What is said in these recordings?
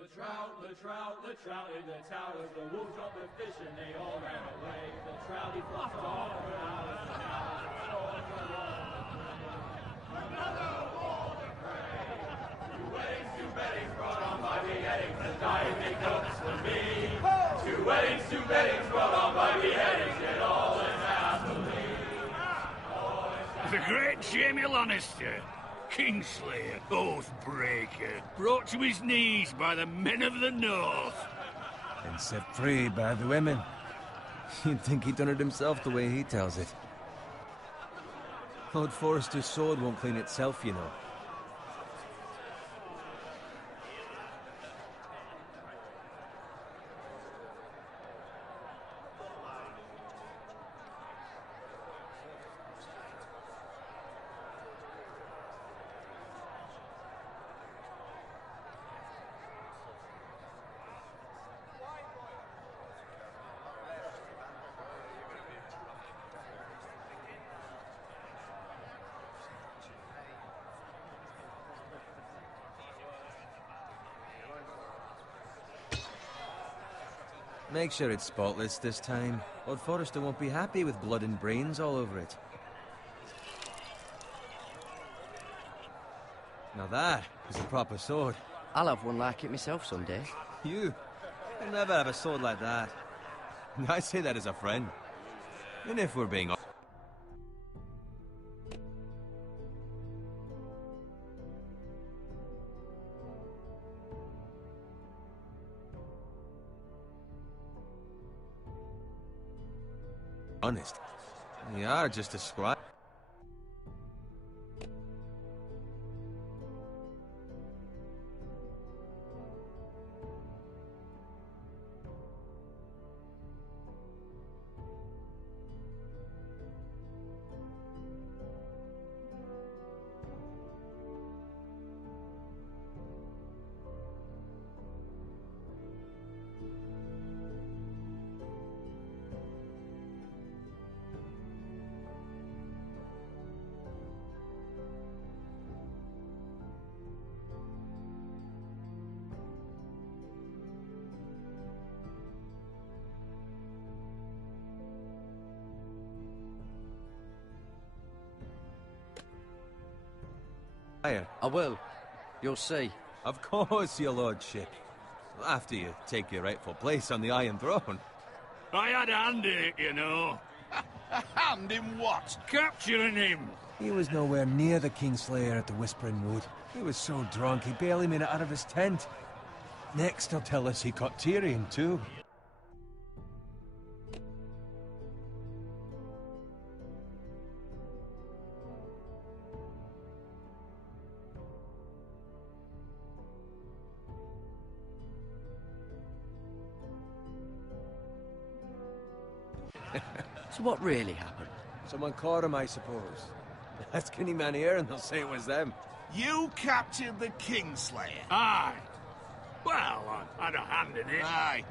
The trout in the towers, the wolves dropped the fish and they all ran away. The trout he flopped off for hours and hours. Another war to pray. Two weddings brought on by beheadings, and dying make notes for me. Two weddings brought on by beheadings, yet all is happily. The great Jaime Lannister, Kingslayer, Oathbreaker, brought to his knees by the men of the North. And set free by the women. You'd think he'd done it himself the way he tells it. Lord Forrester's sword won't clean itself, you know. Make sure it's spotless this time. Lord Forrester won't be happy with blood and brains all over it. Now that is a proper sword. I'll have one like it myself someday. You'll never have a sword like that. I say that as a friend. And if we're being honest, you are just a scribe. I will. You'll see. Of course, your lordship. After you take your rightful place on the Iron Throne. I had a hand in it, you know. A hand in what? Capturing him. He was nowhere near the Kingslayer at the Whispering Wood. He was so drunk he barely made it out of his tent. Next he'll tell us he caught Tyrion too. So what really happened? Someone caught him, I suppose. Ask any man here and they'll say it was them. You captured the Kingslayer? Aye. Well, I had a hand in it. Aye.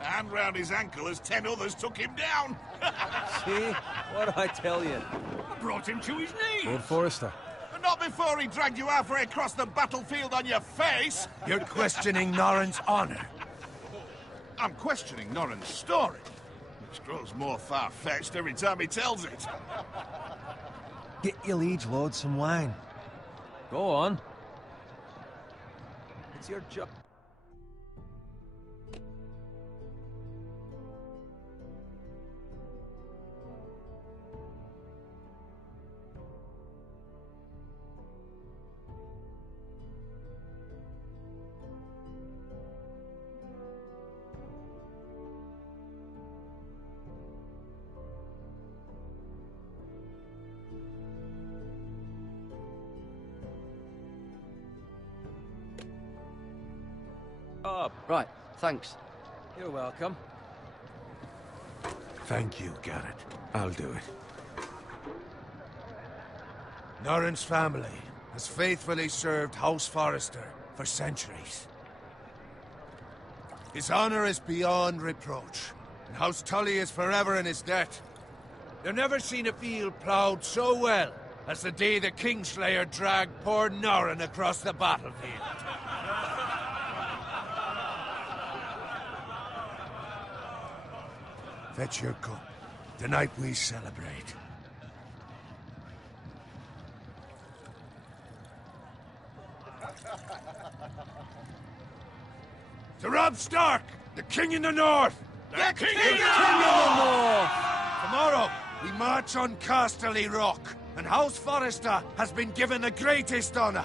A hand round his ankle as 10 others took him down. See? What'd I tell you? I brought him to his knees. Lord Forrester. But not before he dragged you halfway across the battlefield on your face. You're questioning Norrin's honor. I'm questioning Norrin's story, which grows more far-fetched every time he tells it. Get your liege lord some wine. Go on. It's your job. Up. Right, thanks. You're welcome. Thank you, Garrett. I'll do it. Norrin's family has faithfully served House Forrester for centuries. His honor is beyond reproach, and House Tully is forever in his debt. They've never seen a field ploughed so well as the day the Kingslayer dragged poor Norrin across the battlefield. Fetch your cup. Tonight we celebrate. To Robb Stark, the King in the North! The King King of the North! Tomorrow, we march on Casterly Rock, and House Forrester has been given the greatest honor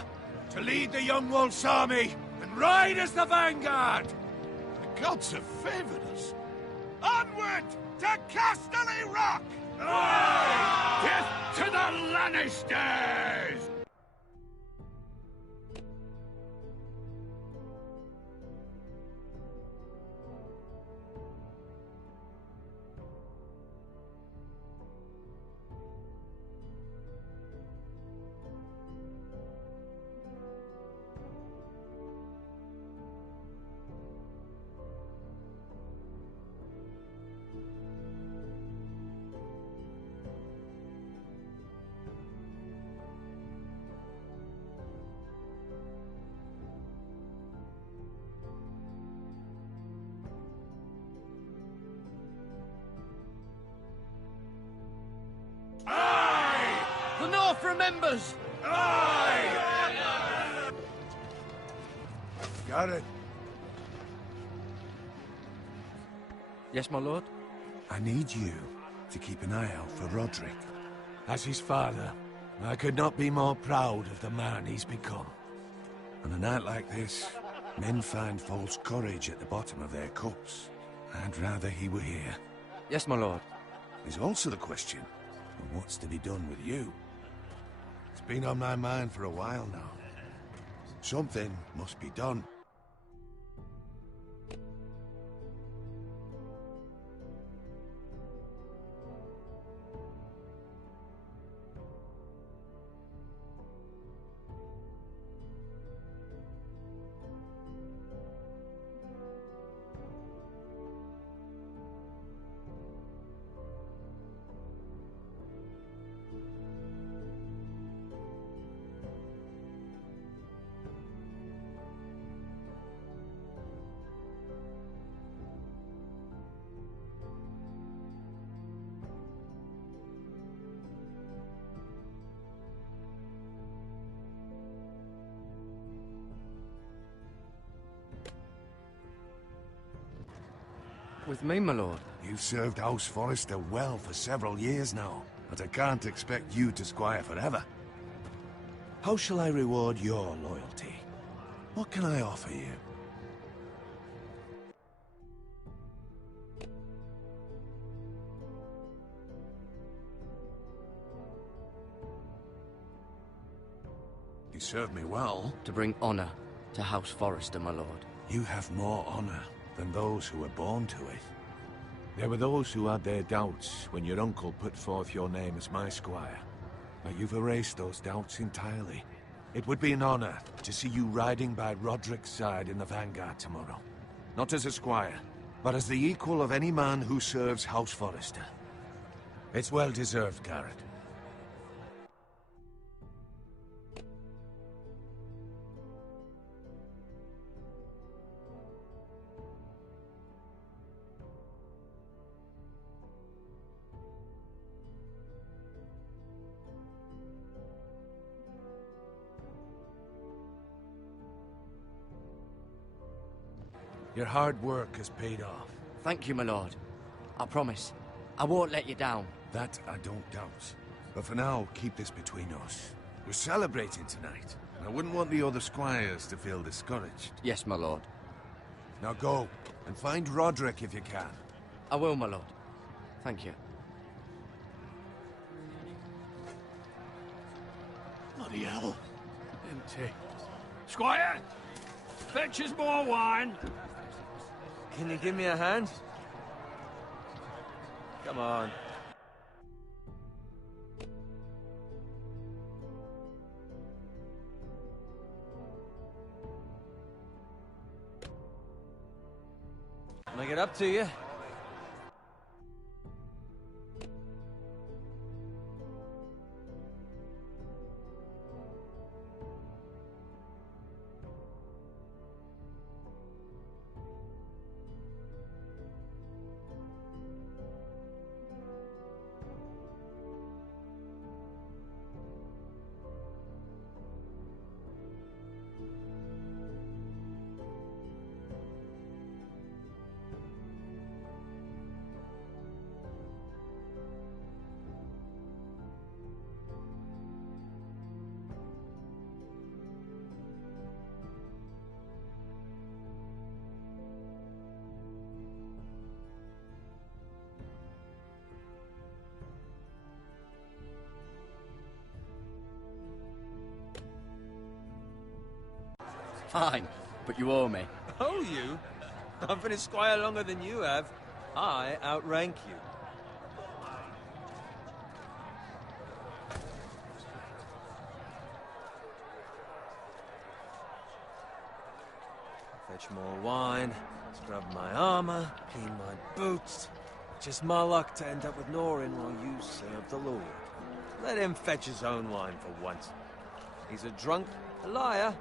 to lead the Young Wolf's army and ride as the vanguard! The gods have favored us. Onward to Casterly Rock! Death to the Lannisters! The North remembers! Garrett, Yes, my lord? I need you to keep an eye out for Roderick. As his father, I could not be more proud of the man he's become. On a night like this, men find false courage at the bottom of their cups. I'd rather he were here. Yes, my lord. There's also the question of what's to be done with you. It's been on my mind for a while now. Something must be done. With me, my lord. You've served House Forrester well for several years now, but I can't expect you to squire forever. How shall I reward your loyalty? What can I offer you? You served me well. To bring honor to House Forrester, my lord. You have more honor than those who were born to it. There were those who had their doubts when your uncle put forth your name as my squire. But you've erased those doubts entirely. It would be an honor to see you riding by Roderick's side in the vanguard tomorrow. Not as a squire, but as the equal of any man who serves House Forrester. It's well deserved, Garrett. Your hard work has paid off. Thank you, my lord. I promise. I won't let you down. That I don't doubt. But for now, keep this between us. We're celebrating tonight, and I wouldn't want the other squires to feel discouraged. Yes, my lord. Now go, and find Roderick if you can. I will, my lord. Thank you. Bloody hell. Empty. Squire! Fetch us more wine. Can you give me a hand? Come on. Can I get up to you? Fine, but you owe me. Oh, you? I've been a squire longer than you have. I outrank you. Fetch more wine, scrub my armor, clean my boots. Just my luck to end up with Norin while you serve the Lord. Let him fetch his own wine for once. He's a drunk, a liar.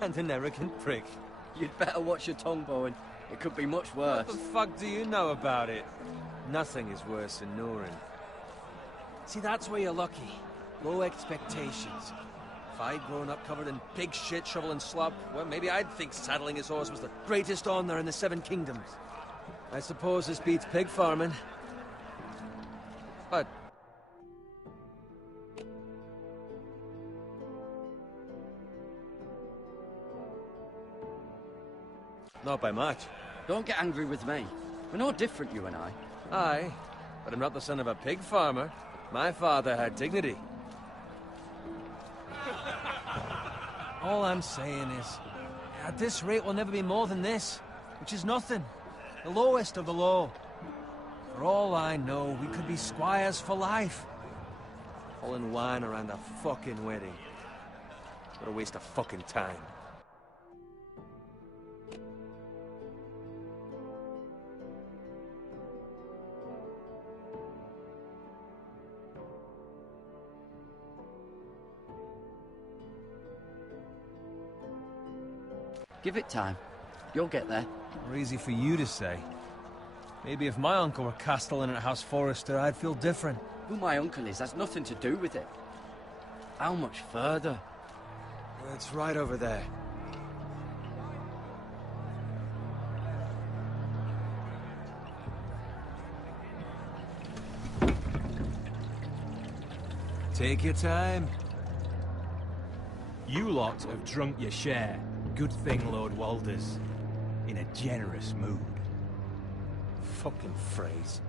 And an arrogant prick. You'd better watch your tongue, Bowen. It could be much worse. What the fuck do you know about it? Nothing is worse than Norin. See, that's where you're lucky. Low expectations. If I'd grown up covered in pig shit, shovel and slop, well, maybe I'd think saddling his horse was the greatest honor in the Seven Kingdoms. I suppose this beats pig farming. But... not by much. Don't get angry with me. We're no different, you and I. Aye, but I'm not the son of a pig farmer. My father had dignity. All I'm saying is, at this rate we'll never be more than this, which is nothing. The lowest of the low. For all I know, we could be squires for life. Pulling wine around a fucking wedding. What a waste of fucking time. Give it time. You'll get there. More easy for you to say. Maybe if my uncle were castellan at House Forrester, I'd feel different. Who my uncle is has nothing to do with it. How much further? It's right over there. Take your time. You lot have drunk your share. Good thing Lord Walder's in a generous mood. Fucking phrase.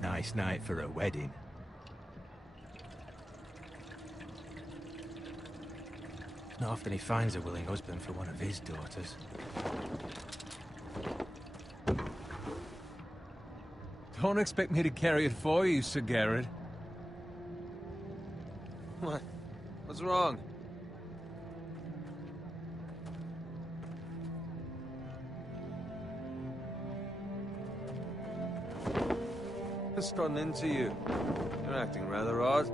Nice night for a wedding. Not often he finds a willing husband for one of his daughters. Don't expect me to carry it for you, Sir Garrett. What? What's wrong? What's gotten into you? You're acting rather odd.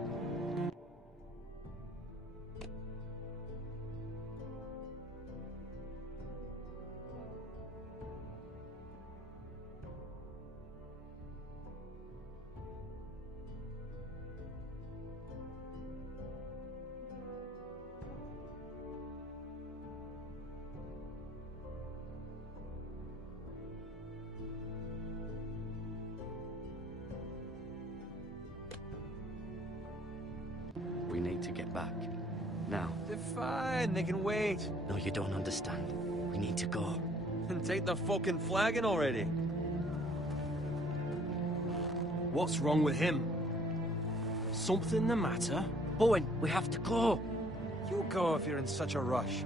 We need to get back. Now. They're fine, they can wait. No, you don't understand. We need to go. And take the fucking flagon already. What's wrong with him? Something the matter? Bowen, we have to go. You go if you're in such a rush.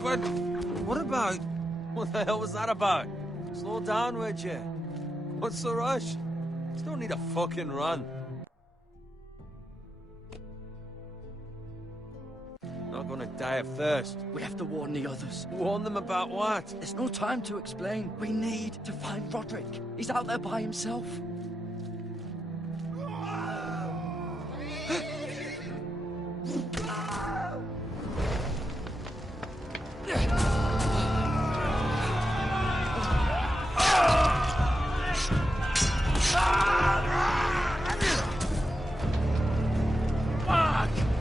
But what about... What the hell was that about? Slow down, would you? What's the rush? Just don't need a fucking run. gonna die of thirst. We have to warn the others. Warn them about what? There's no time to explain. We need to find Roderick. He's out there by himself.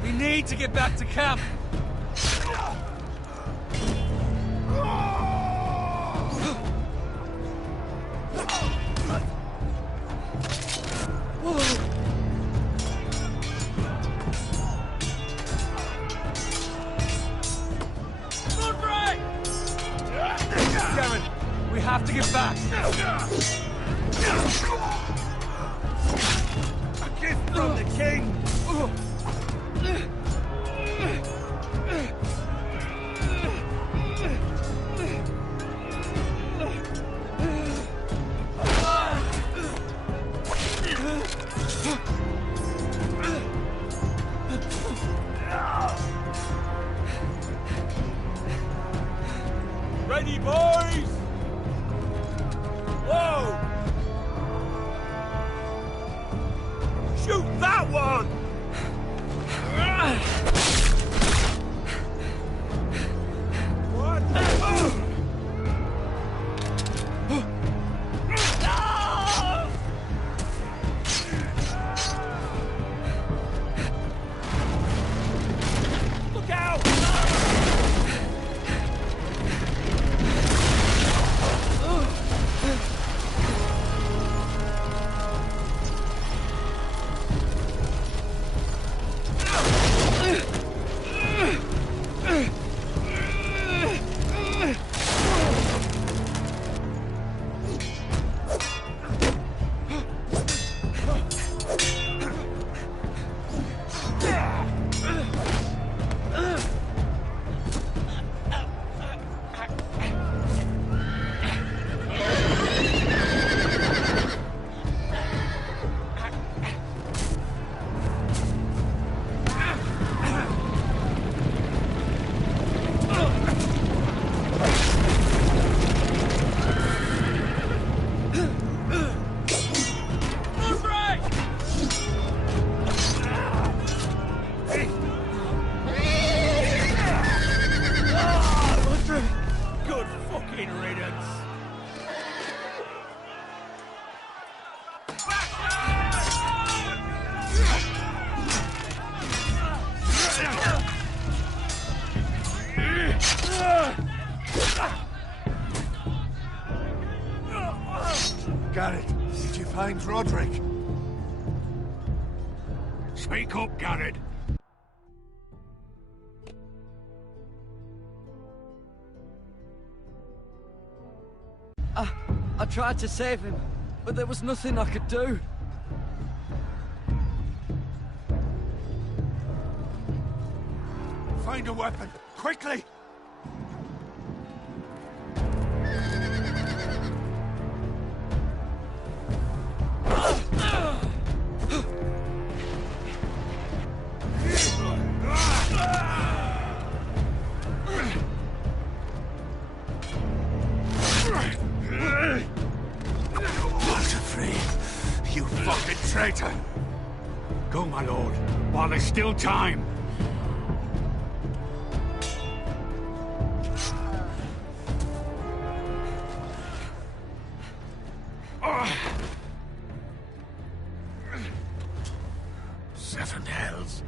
We need to get back to camp. Garen, we have to get back. A gift from the king. Ready, boys! Whoa! Shoot that one! What? Look out! Good fucking riddance. Garrett, did you find Roderick? Speak up, Garrett. I tried to save him, but there was nothing I could do. Find a weapon, quickly! You fucking traitor! Go, my lord, while there's still time. Seven hells.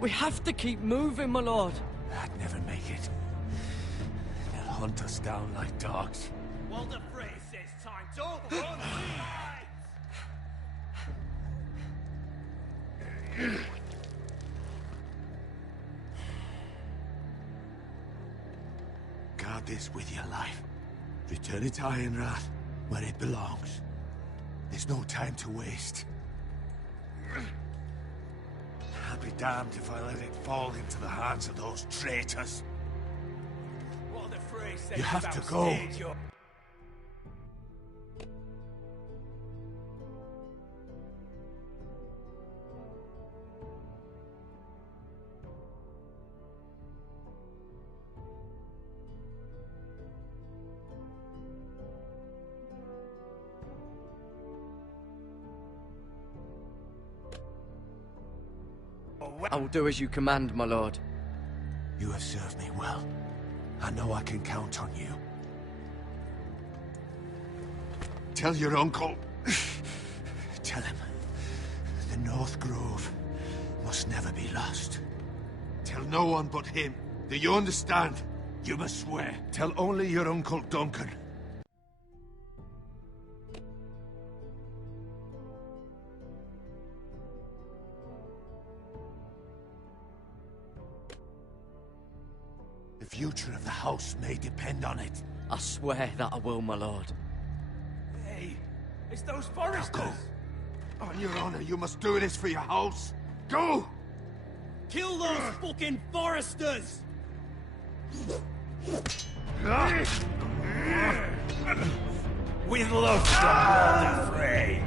We have to keep moving, my lord. I'd never make it. They'll hunt us down like dogs. Walder Frey says time to run. Guard this with your life. Return it to Ironrath, where it belongs. There's no time to waste. I'll be damned if I let it fall into the hands of those traitors. What the phrase says You have about to go. stage your- I will do as you command, my lord. You have served me well. I know I can count on you. Tell your uncle. Tell him. The North Grove must never be lost. Tell no one but him. Do you understand? You must swear. Tell only your Uncle Duncan. The future of the house may depend on it. I swear that I will, my lord. Hey, it's those foresters! Go. On your honor, you must do this for your house. Go! Kill those fucking foresters! With love from Walder Frey.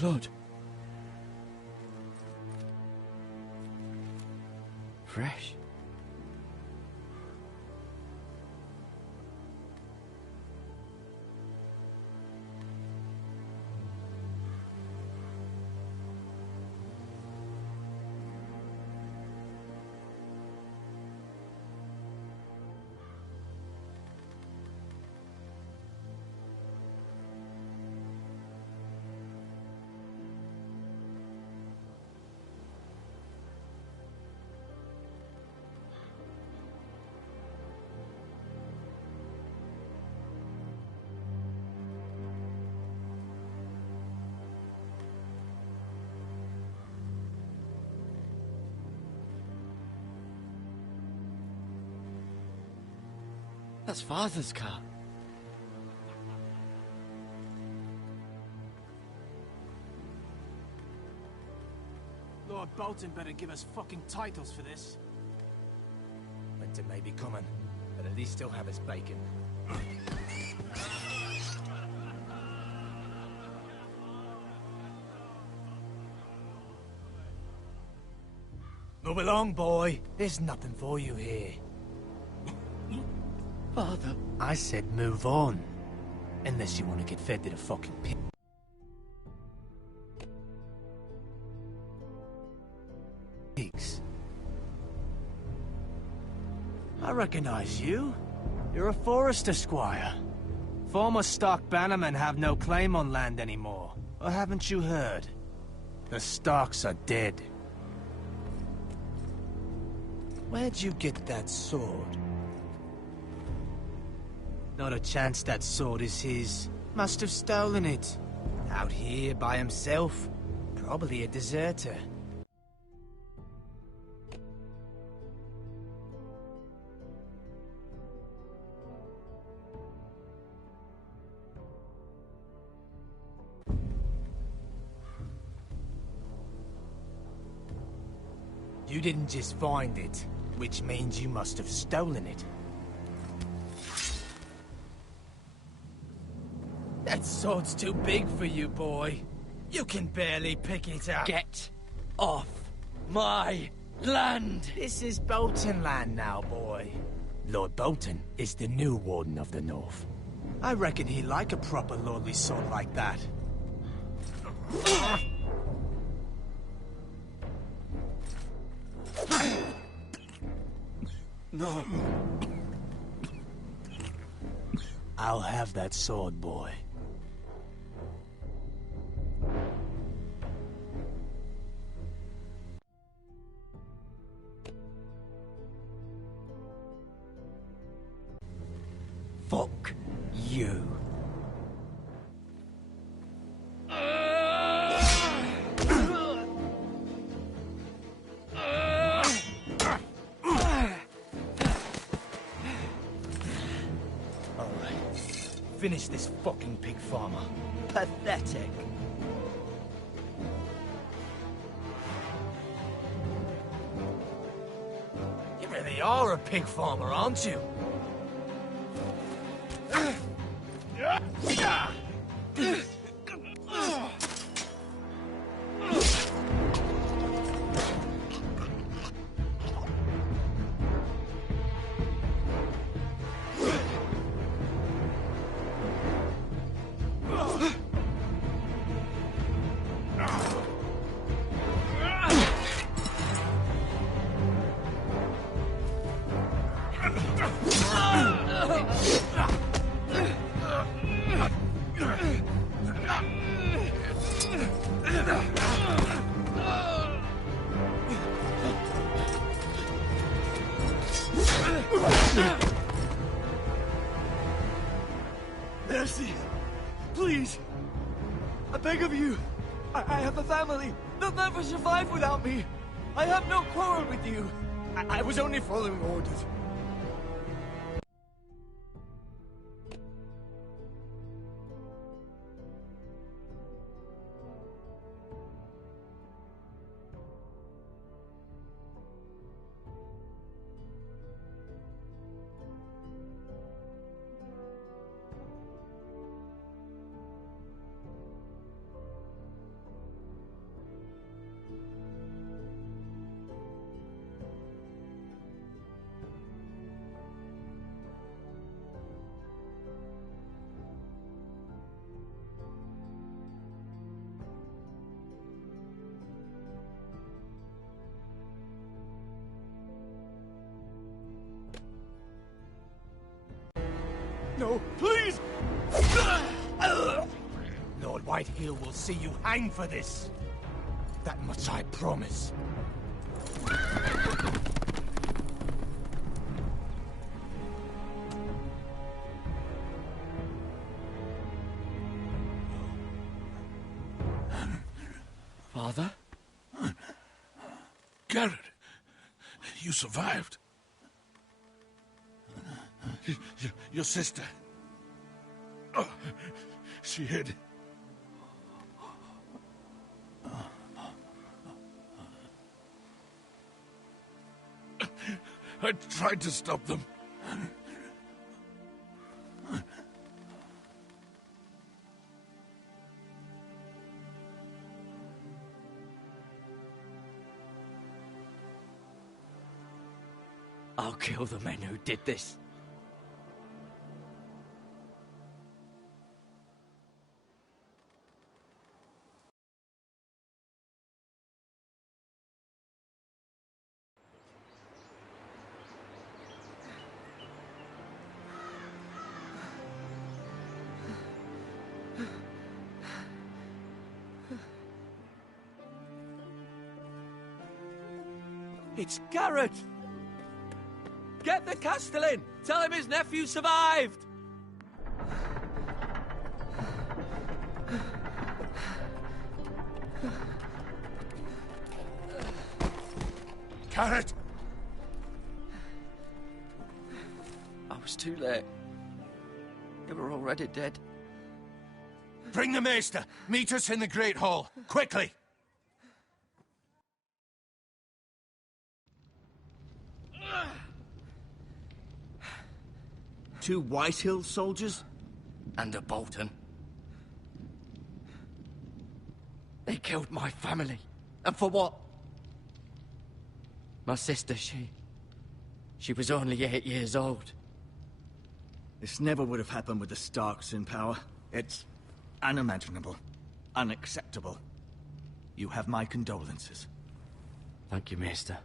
Blood. Fresh. That's Father's car. Lord Bolton better give us fucking titles for this. Winter may be coming, but at least still have his bacon. Move along, boy. There's nothing for you here. Father. I said move on. Unless you want to get fed to the fucking pigs. I recognize you. You're a Forrester squire. Former Stark bannermen have no claim on land anymore. Or haven't you heard? The Starks are dead. Where'd you get that sword? Not a chance that sword is his. Must have stolen it. Out here by himself. Probably a deserter. You didn't just find it, which means you must have stolen it. That sword's too big for you, boy. You can barely pick it up. Get off my land! This is Bolton land now, boy. Lord Bolton is the new Warden of the North. I reckon he'd like a proper lordly sword like that. No. I'll have that sword, boy. Fuck you. Finish this fucking pig farmer. Pathetic. You really are a pig farmer, aren't you? Mercy! Please! I beg of you! I have a family! They'll never survive without me! I have no quarrel with you! I was only following orders. No, please! Lord Whitehill will see you hang for this. That much I promise. Father? Garrett, you survived. Your sister. Oh, she hid. I tried to stop them. I'll kill the men who did this. It's Garrett! Get the Castellan! Tell him his nephew survived! Garrett! I was too late. They were already dead. Bring the Maester! Meet us in the Great Hall! Quickly! Two Whitehill soldiers? And a Bolton. They killed my family. And for what? My sister, she was only 8 years old. This never would have happened with the Starks in power. It's unimaginable. Unacceptable. You have my condolences. Thank you, Maester.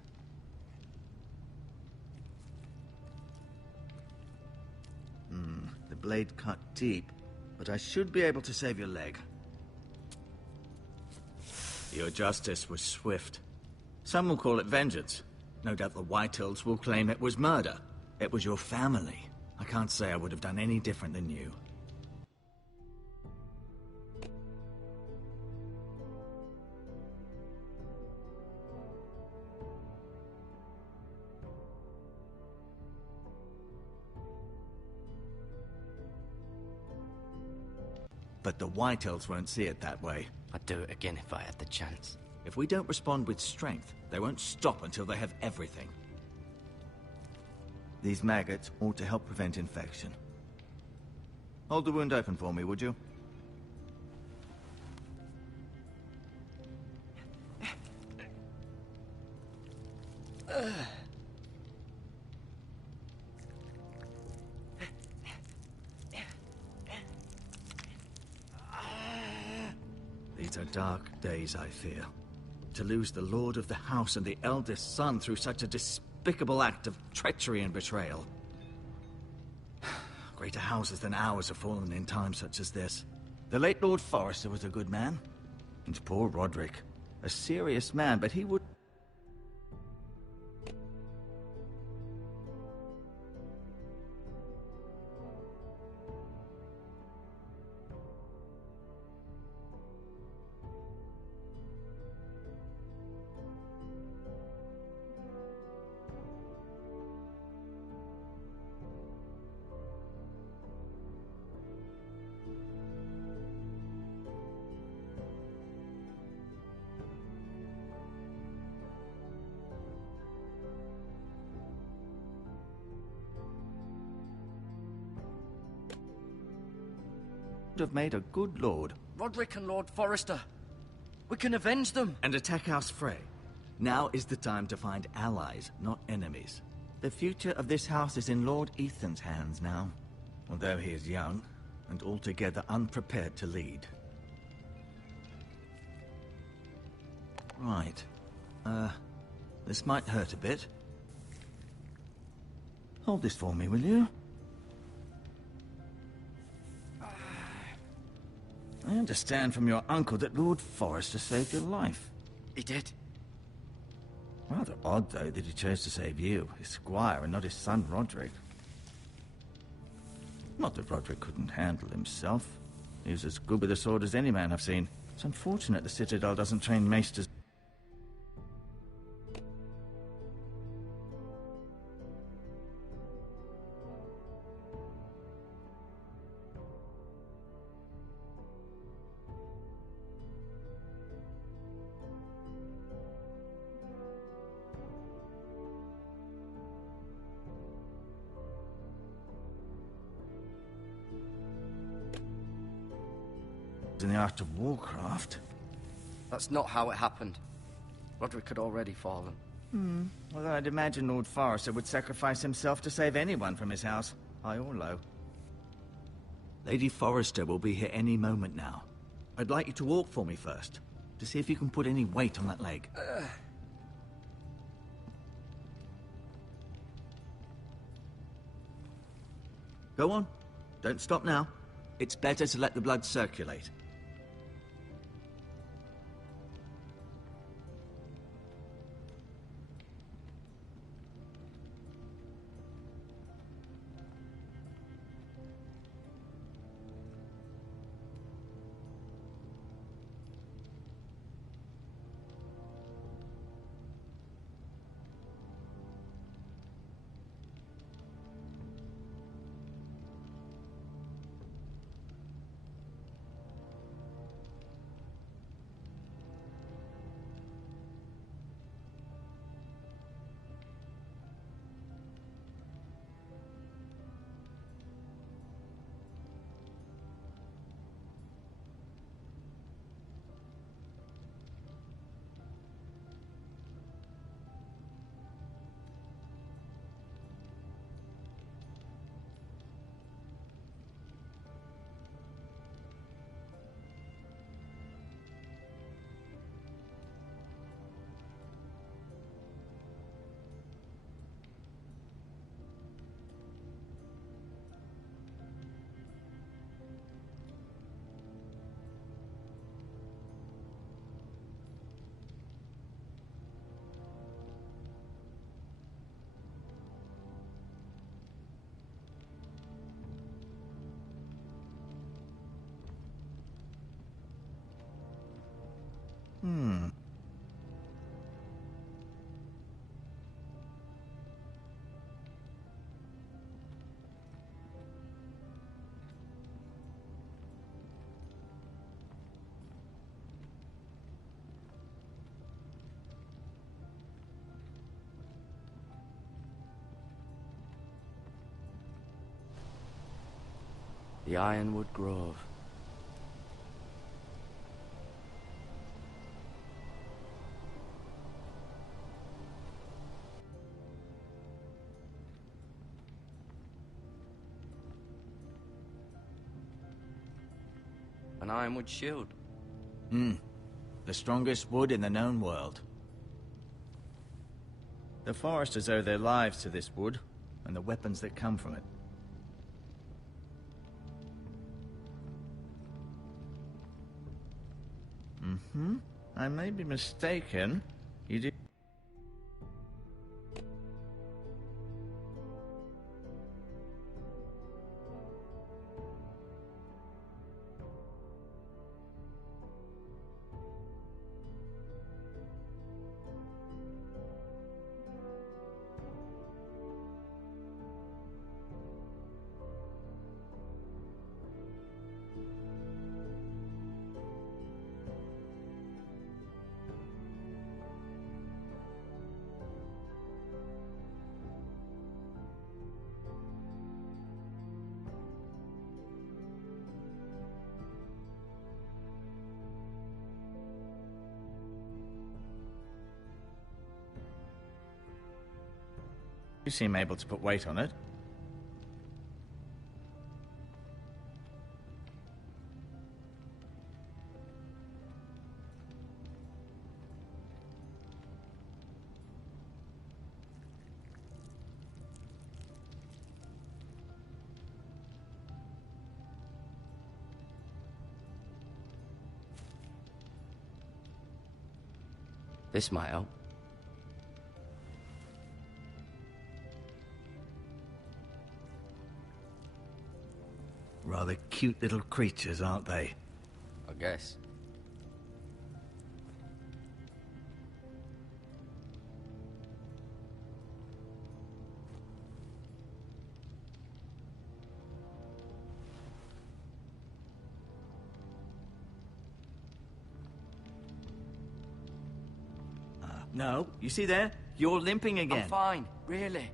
The blade cut deep, but I should be able to save your leg. Your justice was swift. Some will call it vengeance. No doubt the Whitehills will claim it was murder. It was your family. I can't say I would have done any different than you. But the Whitehills won't see it that way. I'd do it again if I had the chance. If we don't respond with strength, they won't stop until they have everything. These maggots ought to help prevent infection. Hold the wound open for me, would you? These are dark days, I fear. To lose the lord of the house and the eldest son through such a despicable act of treachery and betrayal. Greater houses than ours have fallen in times such as this. The late Lord Forrester was a good man. And poor Roderick. A serious man, but he would... have made a good lord. Roderick and Lord Forrester. We can avenge them. And attack House Frey. Now is the time to find allies, not enemies. The future of this house is in Lord Ethan's hands now. Although he is young, and altogether unprepared to lead. Right. This might hurt a bit. Hold this for me, will you? I understand from your uncle that Lord Forrester saved your life. He did. Rather odd, though, that he chose to save you, his squire, and not his son Roderick. Not that Roderick couldn't handle himself. He was as good with a sword as any man I've seen. It's unfortunate the Citadel doesn't train maesters. In the art of warcraft. That's not how it happened. Roderick had already fallen. Well, I'd imagine Lord Forrester would sacrifice himself to save anyone from his house, high or low. Lady Forrester will be here any moment now. I'd like you to walk for me first, to see if you can put any weight on that leg. Go on. Don't stop now. It's better to let the blood circulate. The Ironwood Grove. An Ironwood shield. The strongest wood in the known world. The foresters owe their lives to this wood, and the weapons that come from it. I may be mistaken. You do... You seem able to put weight on it. This might help. Rather cute little creatures, aren't they? I guess. No, you see there? You're limping again. I'm fine, really.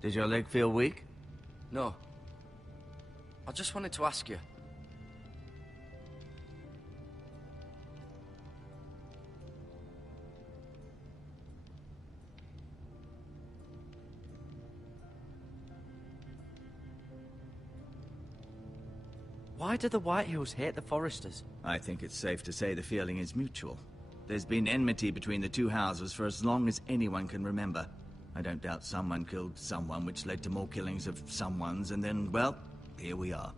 Does your leg feel weak? No. I just wanted to ask you. Why do the Whitehills hate the Foresters? I think it's safe to say the feeling is mutual. There's been enmity between the two houses for as long as anyone can remember. I don't doubt someone killed someone, which led to more killings of someones, and then, well, here we are.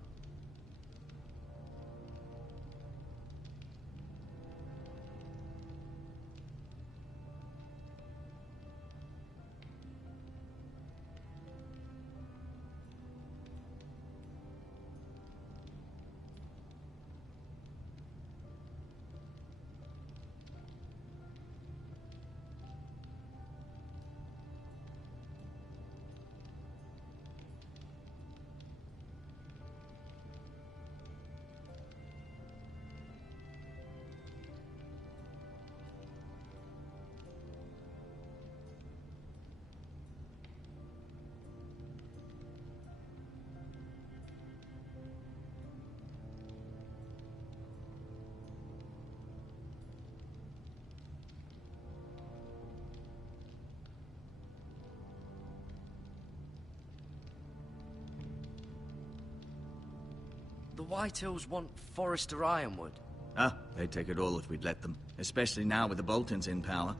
The Whitehills want Forester Ironwood. Ah, they'd take it all if we'd let them. Especially now with the Boltons in power.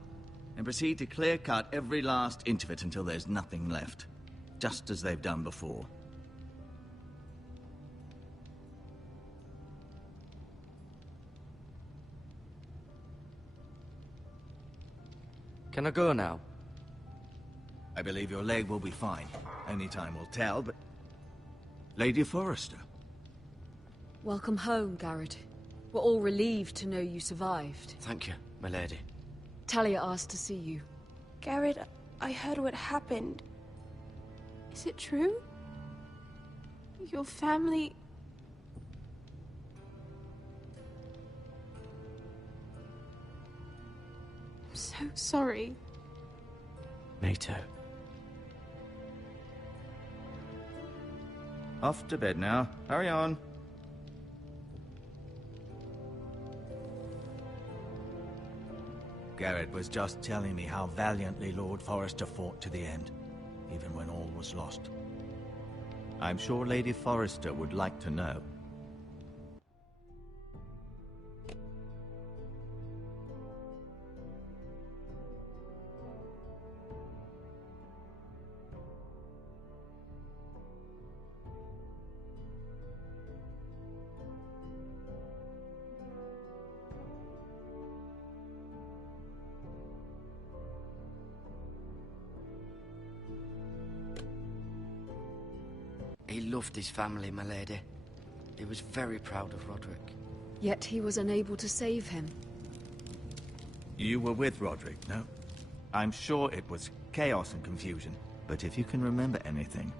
And proceed to clear-cut every last inch of it until there's nothing left. Just as they've done before. Can I go now? I believe your leg will be fine. Only time will tell, but... Lady Forrester. Welcome home, Garrett. We're all relieved to know you survived. Thank you. milady? Talia asked to see you. Garrett, I heard what happened. Is it true? Your family... I'm so sorry. Me too. Off to bed now. Hurry on. Garrett was just telling me how valiantly Lord Forrester fought to the end, even when all was lost. I'm sure Lady Forrester would like to know. He loved his family, my lady. He was very proud of Roderick. Yet he was unable to save him. You were with Roderick, no? I'm sure it was chaos and confusion, but if you can remember anything...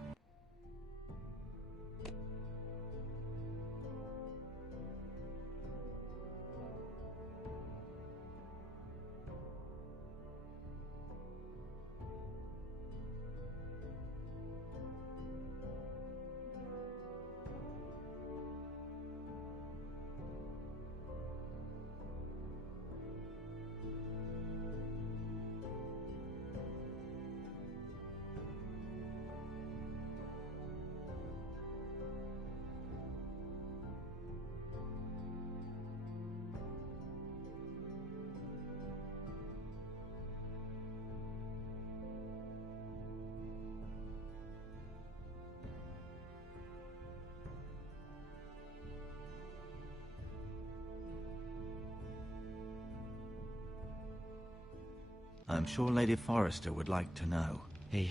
I'm sure Lady Forrester would like to know. He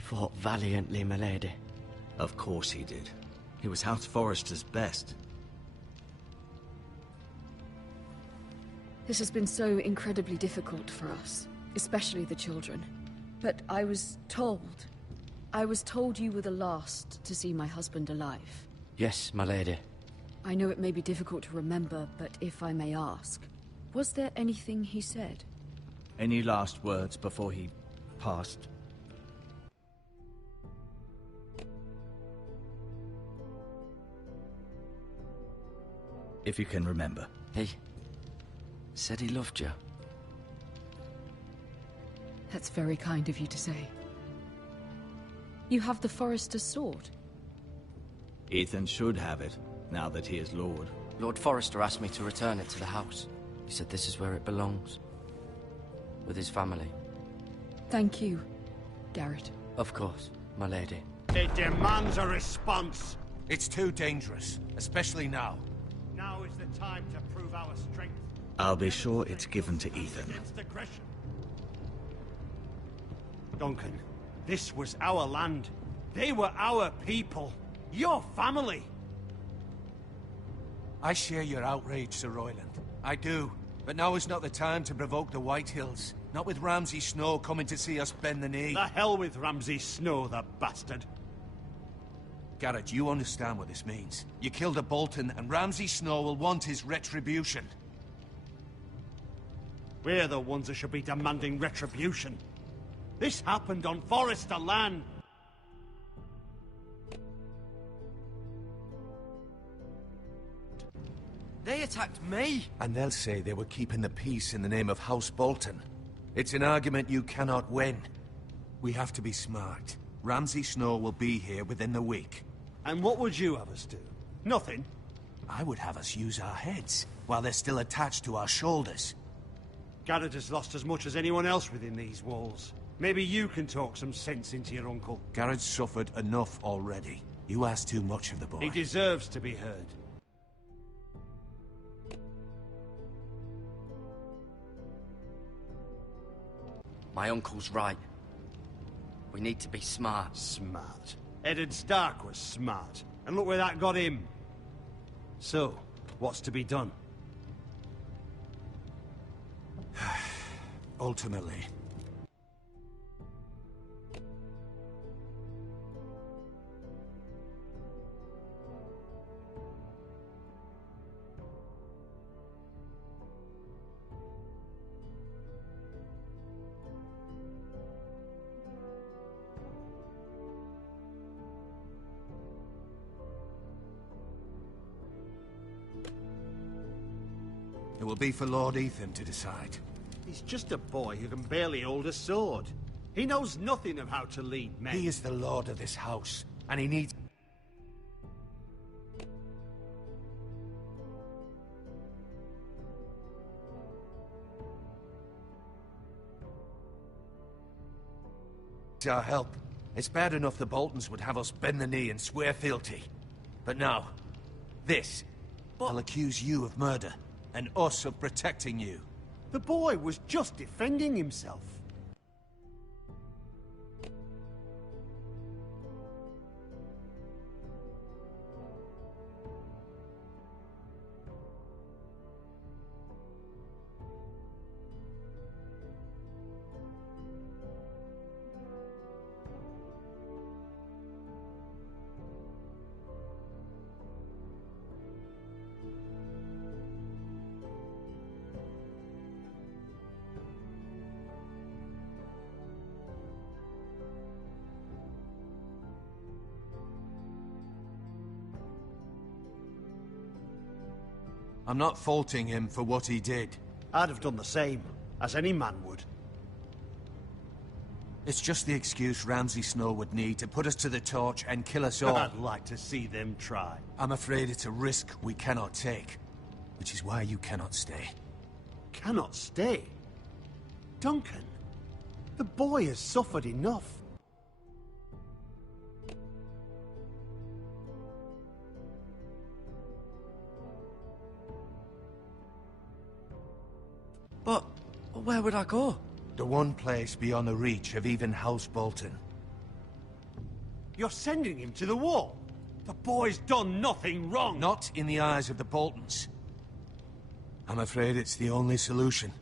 fought valiantly, my lady. Of course he did. He was House Forrester's best. This has been so incredibly difficult for us, especially the children. But I was told you were the last to see my husband alive. Yes, my lady. I know it may be difficult to remember, but if I may ask, was there anything he said? Any last words before he passed? If you can remember. He said he loved you. That's very kind of you to say. You have the Forrester's sword. Ethan should have it, now that he is Lord. Lord Forrester asked me to return it to the house. He said this is where it belongs. With his family. Thank you, Garrett. Of course, my lady. It demands a response. It's too dangerous, especially now. Now is the time to prove our strength. I'll be sure it's given to Ethan. Duncan, this was our land. They were our people. Your family. I share your outrage, Sir Royland. I do. But now is not the time to provoke the Whitehills. Not with Ramsay Snow coming to see us bend the knee. The hell with Ramsay Snow, the bastard. Garrett, you understand what this means. You killed a Bolton, and Ramsay Snow will want his retribution. We're the ones that should be demanding retribution. This happened on Forrester land. They attacked me! And they'll say they were keeping the peace in the name of House Bolton. It's an argument you cannot win. We have to be smart. Ramsay Snow will be here within the week. And what would you have us do? Nothing? I would have us use our heads, while they're still attached to our shoulders. Garrett has lost as much as anyone else within these walls. Maybe you can talk some sense into your uncle. Garrett's suffered enough already. You ask too much of the boy. He deserves to be heard. My uncle's right. We need to be smart. Smart? Eddard Stark was smart. And look where that got him. So, what's to be done? ultimately. It will be for Lord Ethan to decide. He's just a boy who can barely hold a sword. He knows nothing of how to lead men. He is the lord of this house, and he needs... our help. It's bad enough the Boltons would have us bend the knee and swear fealty. But now, this. I'll accuse you of murder, and us of protecting you. The boy was just defending himself. I'm not faulting him for what he did. I'd have done the same, as any man would. It's just the excuse Ramsay Snow would need to put us to the torch and kill us all. I'd like to see them try. I'm afraid it's a risk we cannot take, which is why you cannot stay. Cannot stay? Duncan, the boy has suffered enough. But where would I go? The one place beyond the reach of even House Bolton. You're sending him to the wall? The boy's done nothing wrong! Not in the eyes of the Boltons. I'm afraid it's the only solution.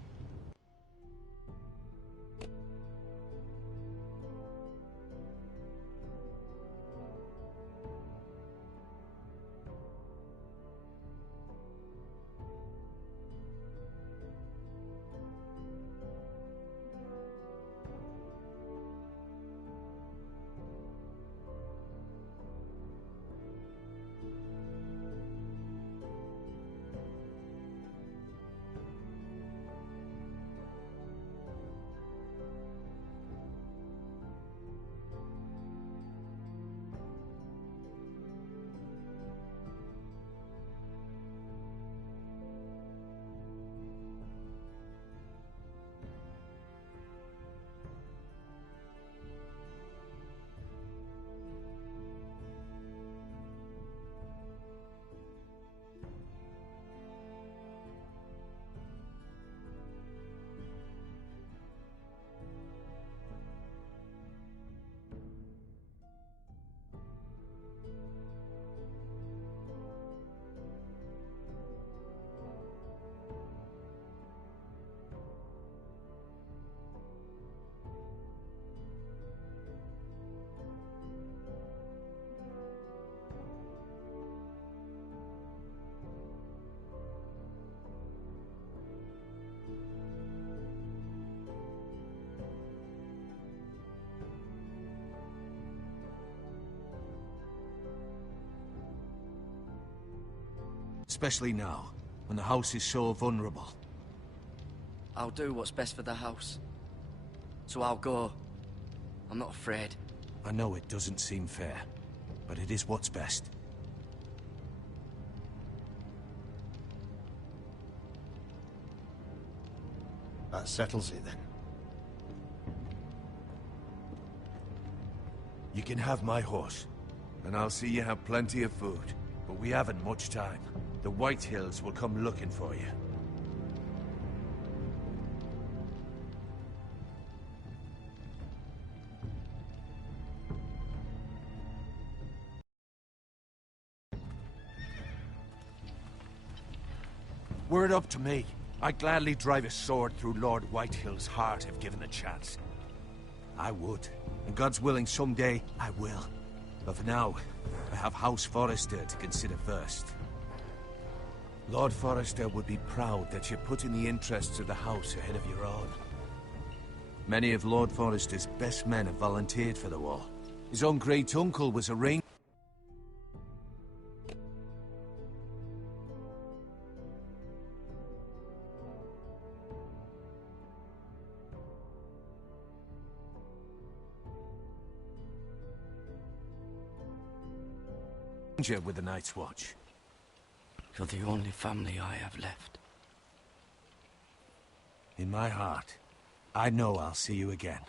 Especially now, when the house is so vulnerable. I'll do what's best for the house. So I'll go. I'm not afraid. I know it doesn't seem fair, but it is what's best. That settles it, then. You can have my horse, and I'll see you have plenty of food. But we haven't much time. The White Hills will come looking for you. Were it up to me, I'd gladly drive a sword through Lord Whitehill's heart if given the chance. I would. And God's willing, someday I will. But for now, I have House Forrester to consider first. Lord Forrester would be proud that you're putting the interests of the house ahead of your own. Many of Lord Forrester's best men have volunteered for the war. His own great-uncle was a ranger. With the Night's Watch. You're the only family I have left. In my heart, I know I'll see you again.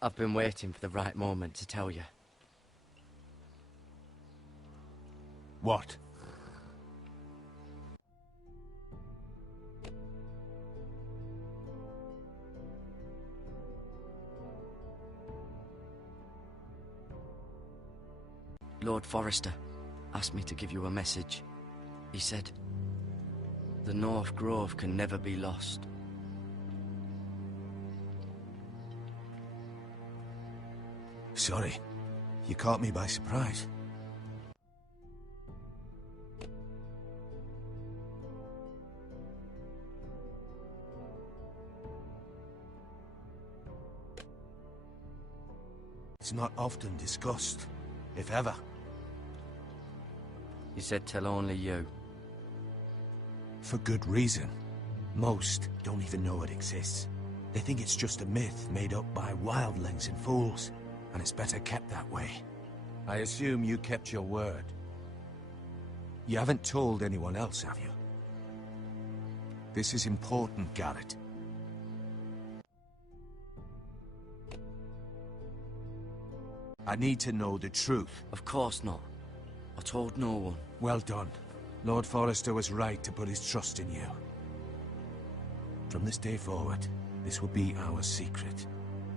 I've been waiting for the right moment to tell you. What? Lord Forrester asked me to give you a message. He said, the North Grove can never be lost. Sorry. You caught me by surprise. It's not often discussed, if ever. He said tell only you. For good reason. Most don't even know it exists. They think it's just a myth made up by wildlings and fools, and it's better kept that way. I assume you kept your word. You haven't told anyone else, have you? This is important, Garrett. I need to know the truth. Of course not. I told no one. Well done. Lord Forrester was right to put his trust in you. From this day forward, this will be our secret.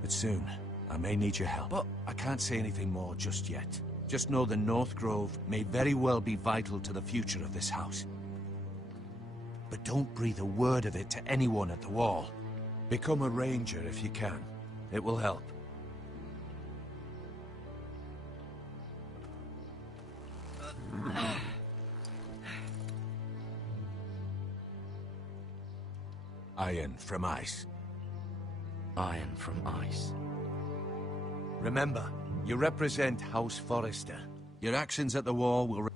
But soon, I may need your help. But I can't say anything more just yet. Just know the North Grove may very well be vital to the future of this house. But don't breathe a word of it to anyone at the Wall. Become a ranger if you can. It will help. Iron from ice. Iron from ice. Remember, you represent House Forrester. Your actions at the war will...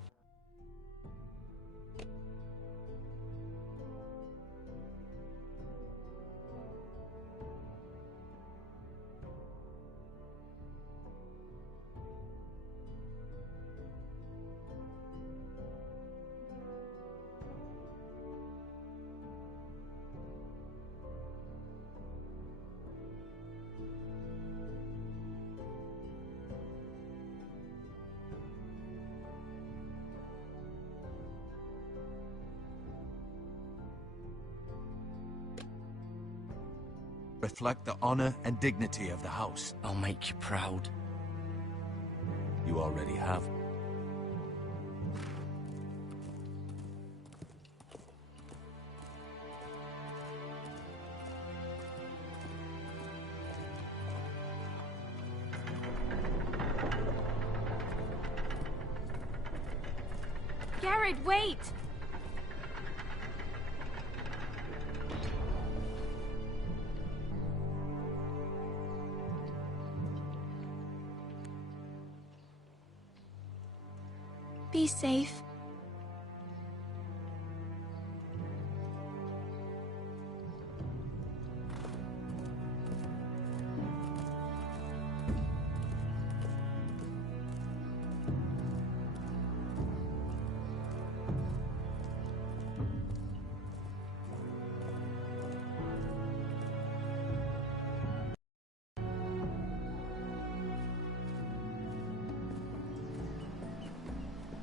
reflect the honor and dignity of the house. I'll make you proud. You already have. Garrett, wait! Be safe.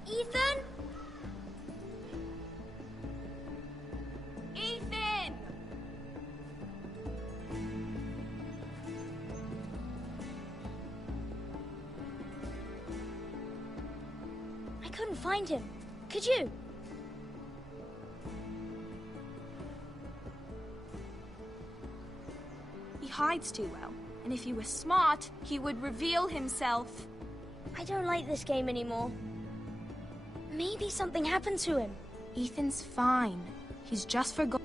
Ethan? Ethan! I couldn't find him. Could you? hides too well. And if he were smart, he would reveal himself. I don't like this game anymore. Maybe something happened to him. Ethan's fine. He's just forgotten.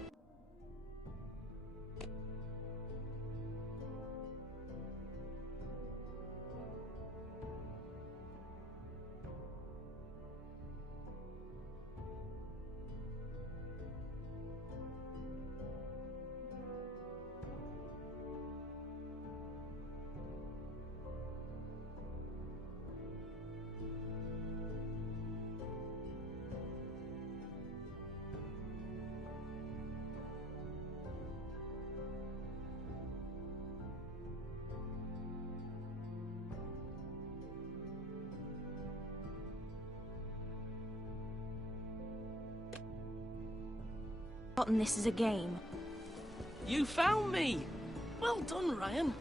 This is a game. You found me! Well done, Ryan.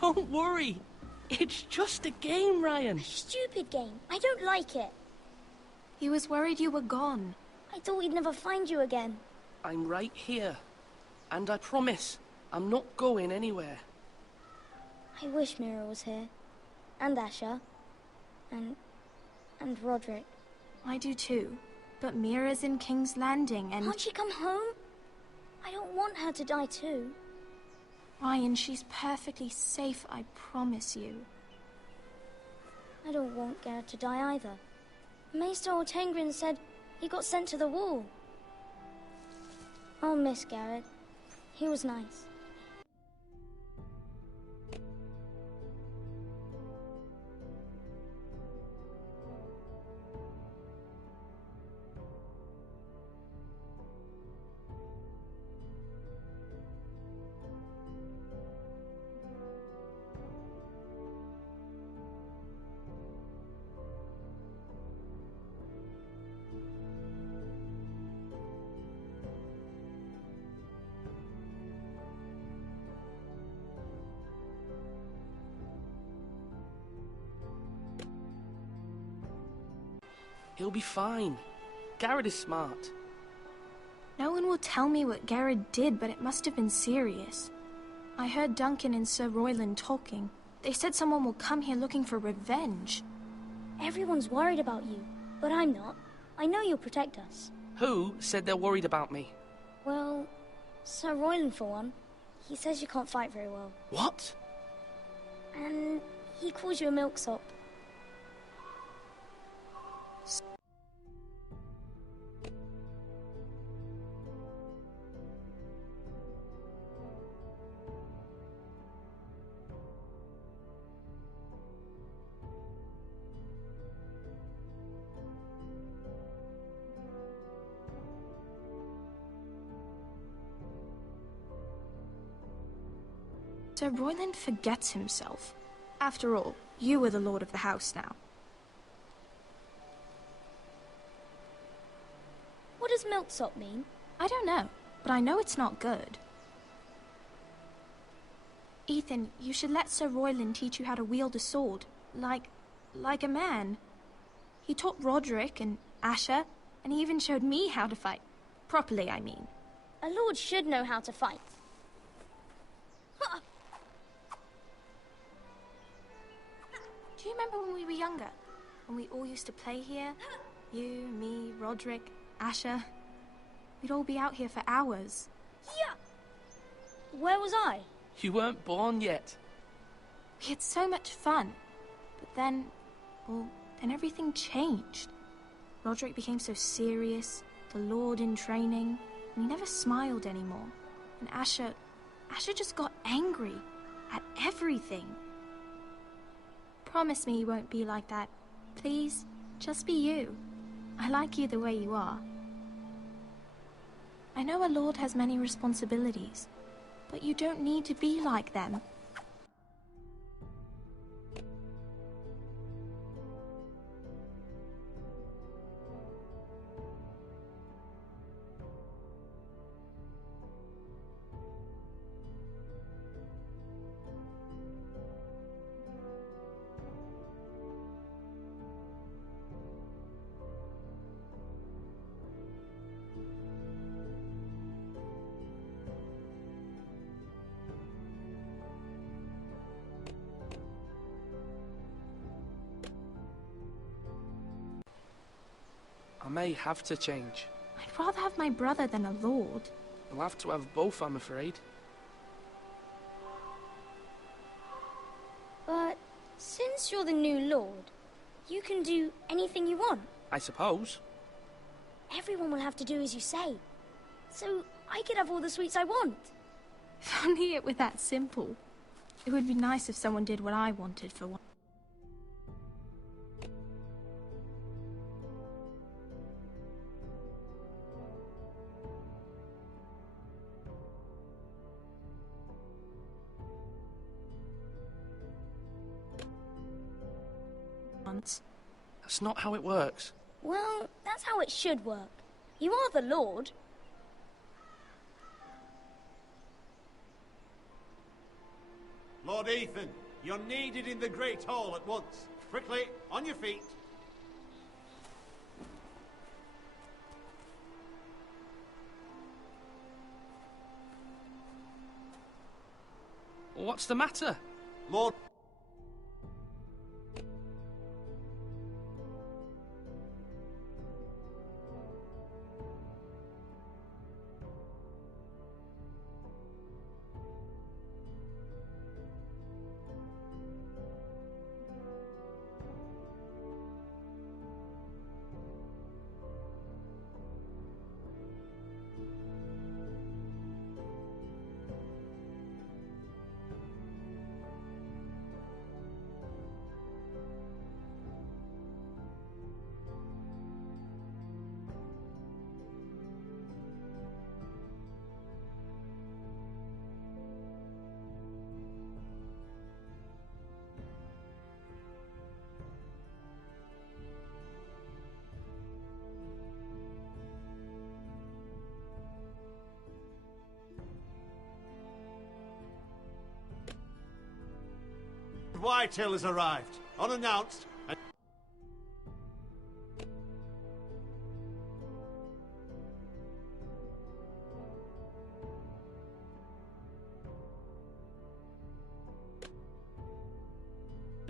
Don't worry. It's just a game, Ryan. A stupid game. I don't like it. He was worried you were gone. I thought we'd never find you again. I'm right here. And I promise, I'm not going anywhere. I wish Mira was here. And Asher. And Roderick. I do too. But Mira's in King's Landing and... Can't she come home? I don't want her to die too. Ryan, she's perfectly safe, I promise you. I don't want Garrett to die either. Maester Ortengrin said he got sent to the wall. I'll miss Garrett. He was nice. He'll be fine. Garrett is smart. No one will tell me what Garrett did, but it must have been serious. I heard Duncan and Sir Royland talking. They said someone will come here looking for revenge. Everyone's worried about you, but I'm not. I know you'll protect us. Who said they're worried about me? Well, Sir Royland for one. He says you can't fight very well. What? And he calls you a milksop. Sir Royland forgets himself. After all, you are the lord of the house now. What does milksop mean? I don't know, but I know it's not good. Ethan, you should let Sir Royland teach you how to wield a sword. Like a man. He taught Roderick and Asher, and he even showed me how to fight. Properly, I mean. A lord should know how to fight. Do you remember when we were younger? When we all used to play here? You, me, Roderick, Asher. We'd all be out here for hours. Yeah! Where was I? You weren't born yet. We had so much fun. But then, well, then everything changed. Roderick became so serious, the Lord in training, and he never smiled anymore. And Asher just got angry at everything. Promise me you won't be like that. Please, just be you. I like you the way you are. I know a lord has many responsibilities, but you don't need to be like them. may have to change. I'd rather have my brother than a lord. I'll have to have both, I'm afraid. But since you're the new lord, you can do anything you want. I suppose. Everyone will have to do as you say. So I could have all the sweets I want. If only it were that simple. It would be nice if someone did what I wanted for once. That's not how it works. Well, that's how it should work. You are the lord. Lord Ethan, you're needed in the Great Hall at once. Quickly, on your feet. What's the matter? Lord... Whitehill has arrived, unannounced, and...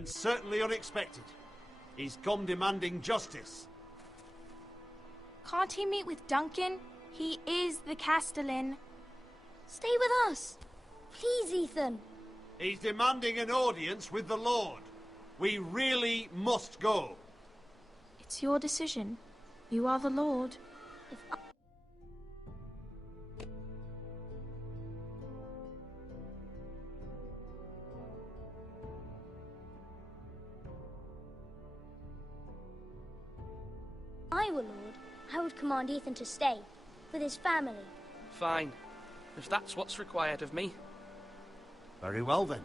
certainly unexpected. He's come demanding justice. Can't he meet with Duncan? He is the Castellan. Stay with us. Please, Ethan. He's demanding an audience with the Lord. We really must go. It's your decision. You are the Lord. If I were Lord, I would command Ethan to stay, with his family. Fine. If that's what's required of me. Very well, then.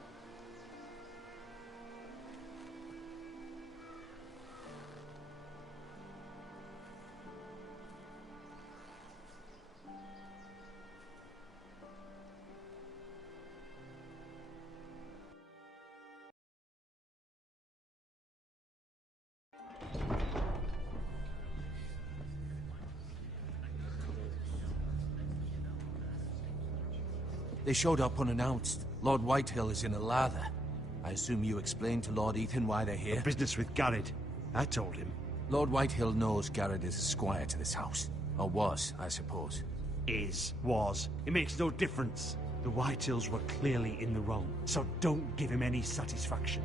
They showed up unannounced. Lord Whitehill is in a lather. I assume you explained to Lord Ethan why they're here? Business with Garrett. I told him. Lord Whitehill knows Garrett is a squire to this house. Or was, I suppose. Was. It makes no difference. The Whitehills were clearly in the wrong, so don't give him any satisfaction.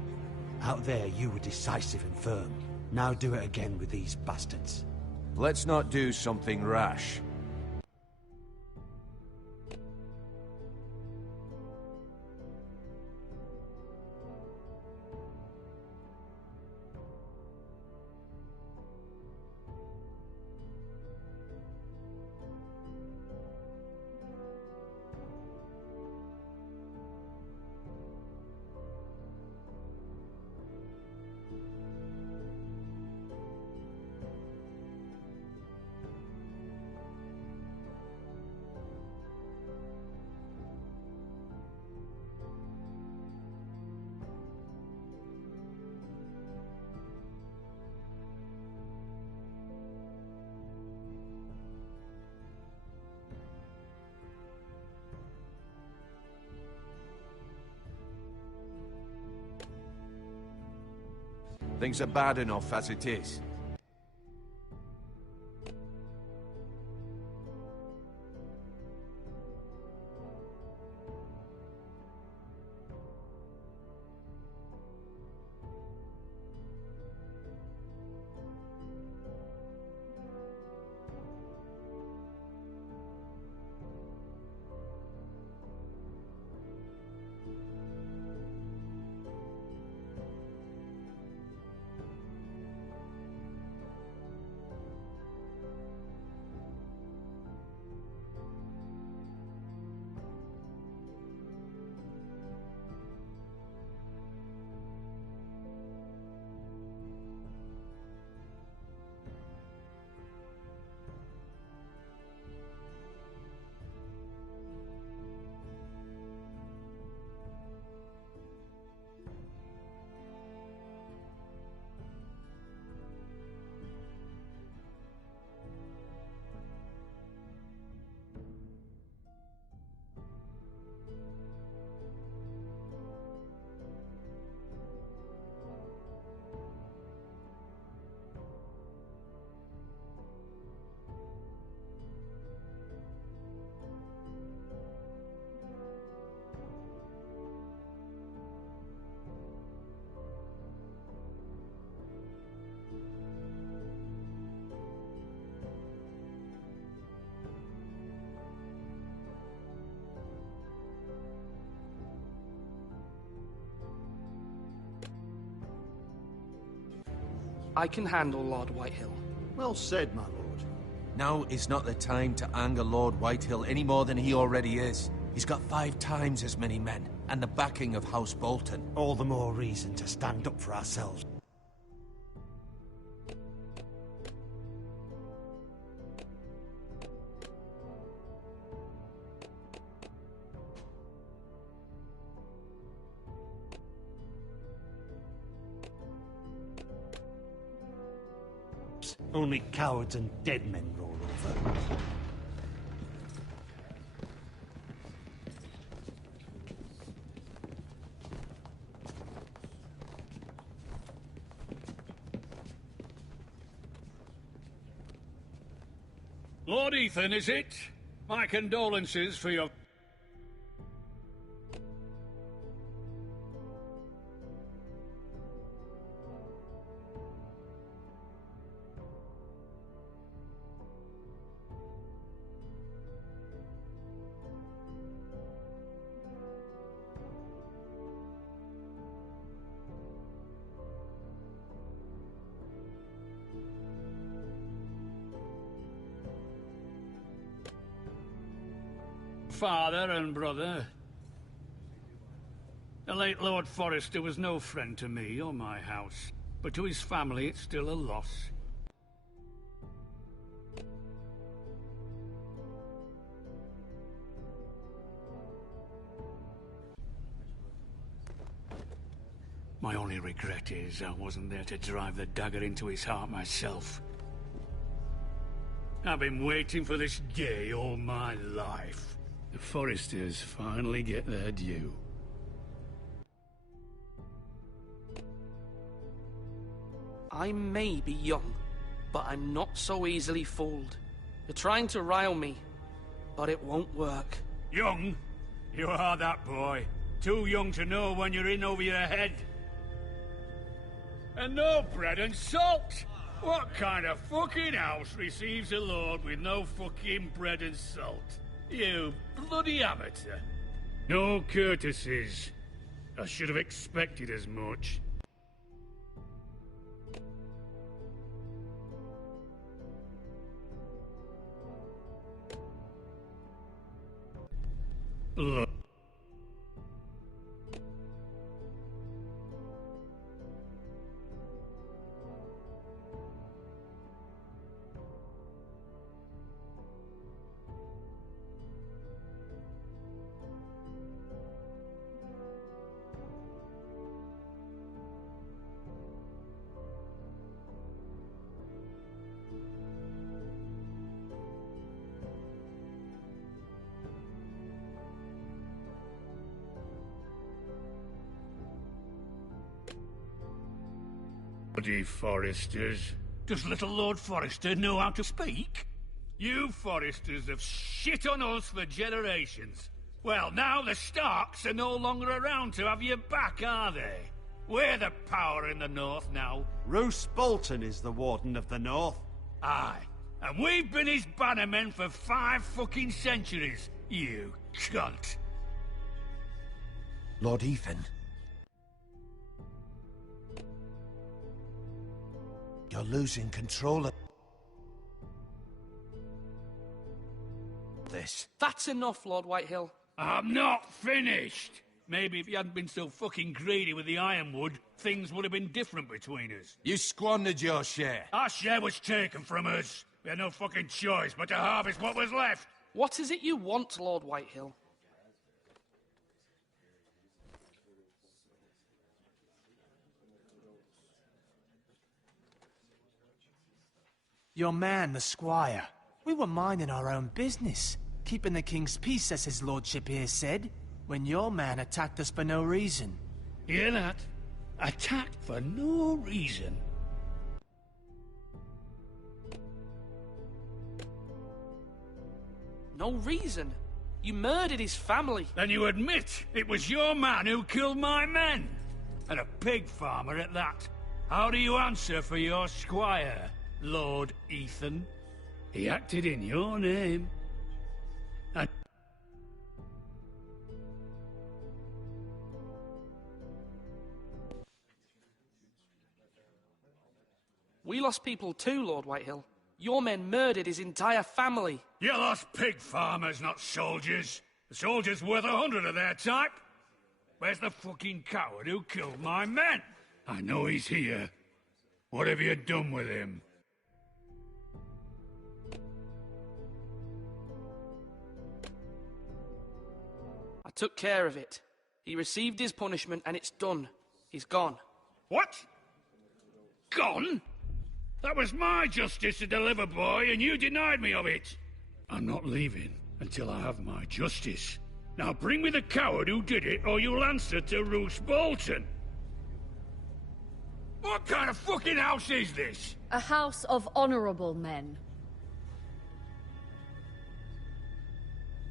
Out there, you were decisive and firm. Now do it again with these bastards. Let's not do something rash. Things are bad enough as it is. I can handle Lord Whitehill. Well said, my lord. Now is not the time to anger Lord Whitehill any more than he already is. He's got 5 times as many men, and the backing of House Bolton. All the more reason to stand up for ourselves. Only cowards and dead men roll over. Lord Ethan, is it? My condolences for your... father and brother. The late Lord Forrester was no friend to me or my house, but to his family it's still a loss. My only regret is I wasn't there to drive the dagger into his heart myself. I've been waiting for this day all my life. The Forresters finally get their due. I may be young, but I'm not so easily fooled. You're trying to rile me, but it won't work. Young? You are that boy. Too young to know when you're in over your head. And no bread and salt! What kind of fucking house receives a lord with no fucking bread and salt? You bloody amateur. No courtesies. I should have expected as much. Look. Bloody Forresters. Does little Lord Forrester know how to speak? You Forresters have shit on us for generations. Well, now the Starks are no longer around to have you back, are they? We're the power in the north now. Roose Bolton is the Warden of the North. Aye. And we've been his bannermen for 5 fucking centuries, you cunt. Lord Ethan. You're losing control of this. That's enough, Lord Whitehill. I'm not finished! Maybe if you hadn't been so fucking greedy with the ironwood, things would have been different between us. You squandered your share. Our share was taken from us. We had no fucking choice but to harvest what was left. What is it you want, Lord Whitehill? Your man, the squire. We were minding our own business, keeping the king's peace, as his lordship here said, when your man attacked us for no reason. Hear that? Attacked for no reason. No reason? You murdered his family. Then you admit it was your man who killed my men? And a pig farmer at that. How do you answer for your squire, Lord Ethan? He acted in your name. And We lost people too, Lord Whitehill. Your men murdered his entire family. You lost pig farmers, not soldiers. The soldiers worth 100 of their type. Where's the fucking coward who killed my men? I know he's here. What have you done with him? I took care of it. He received his punishment and it's done. He's gone. What? Gone? That was my justice to deliver, boy, and you denied me of it. I'm not leaving until I have my justice. Now bring me the coward who did it, or you'll answer to Roose Bolton. What kind of fucking house is this? A house of honorable men.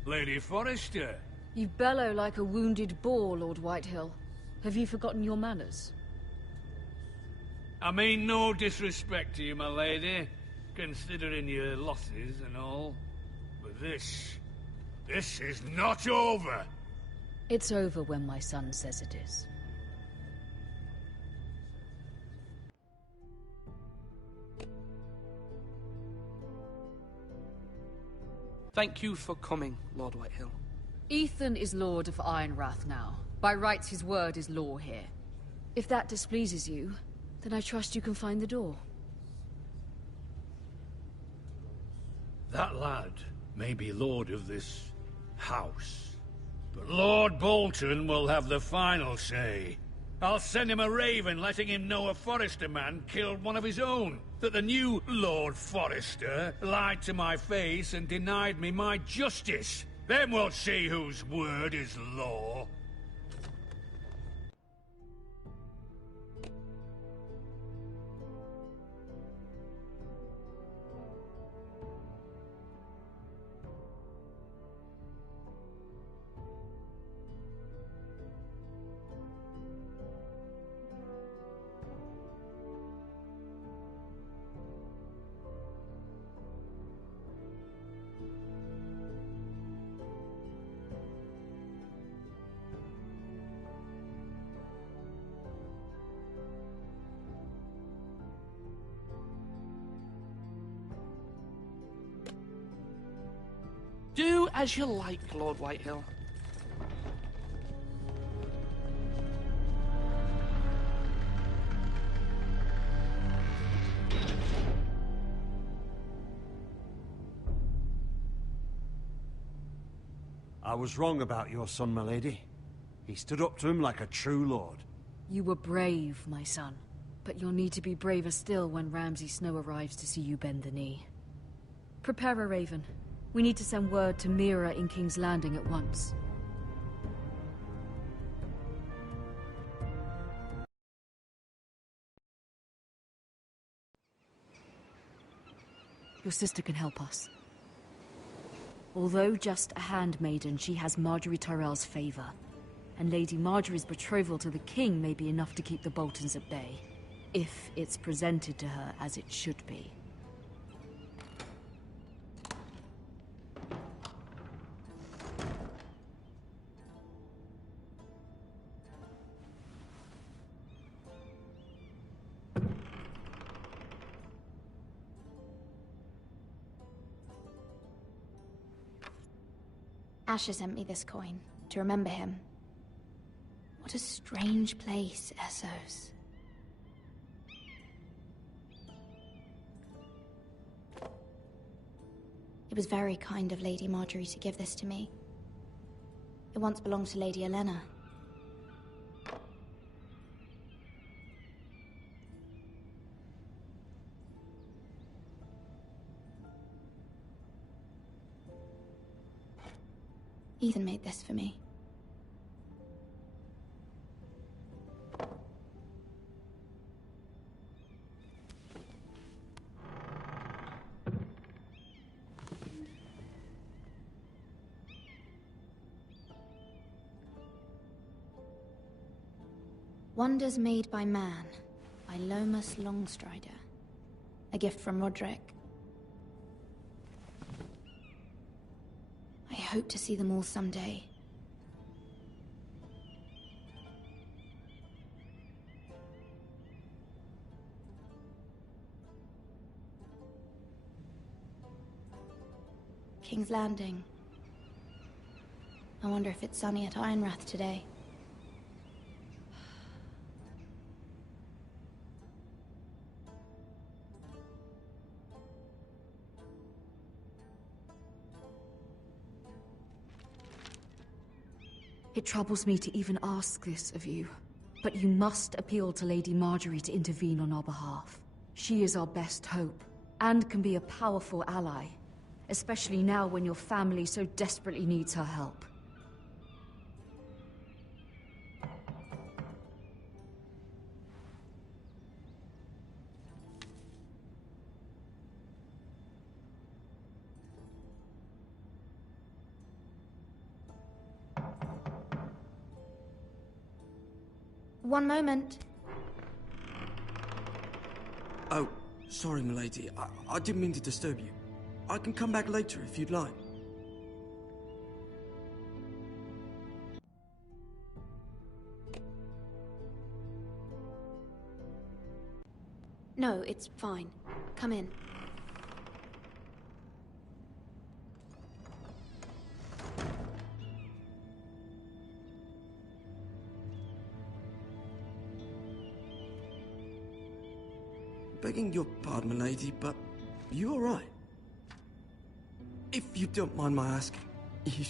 Lady Forrester. You bellow like a wounded boar, Lord Whitehill. Have you forgotten your manners? I mean no disrespect to you, my lady, considering your losses and all. But this is not over. It's over when my son says it is. Thank you for coming, Lord Whitehill. Ethan is Lord of Ironrath now. By rights, his word is law here. If that displeases you, then I trust you can find the door. That lad may be lord of this house, but Lord Bolton will have the final say. I'll send him a raven letting him know a Forrester man killed one of his own. That the new Lord Forrester lied to my face and denied me my justice. Then we'll see whose word is law. Do as you like, Lord Whitehill. I was wrong about your son, my lady. He stood up to him like a true lord. You were brave, my son. But you'll need to be braver still when Ramsay Snow arrives to see you bend the knee. Prepare a raven. We need to send word to Mira in King's Landing at once. Your sister can help us. Although just a handmaiden, she has Marjorie Tyrell's favor. And Lady Marjorie's betrothal to the king may be enough to keep the Boltons at bay. If it's presented to her as it should be. Asher sent me this coin, to remember him. What a strange place, Essos. It was very kind of Lady Marjorie to give this to me. It once belonged to Lady Olenna. Ethan made this for me. Wonders Made by Man, by Lomas Longstrider. A gift from Roderick. I hope to see them all someday. King's Landing. I wonder if it's sunny at Ironrath today. It troubles me to even ask this of you, but you must appeal to Lady Marjorie to intervene on our behalf. She is our best hope, and can be a powerful ally, especially now when your family so desperately needs her help. One moment. Oh, sorry, milady. I didn't mean to disturb you. I can come back later if you'd like. No, it's fine. Come in. Begging your pardon, milady, but you all right? If you don't mind my asking, you...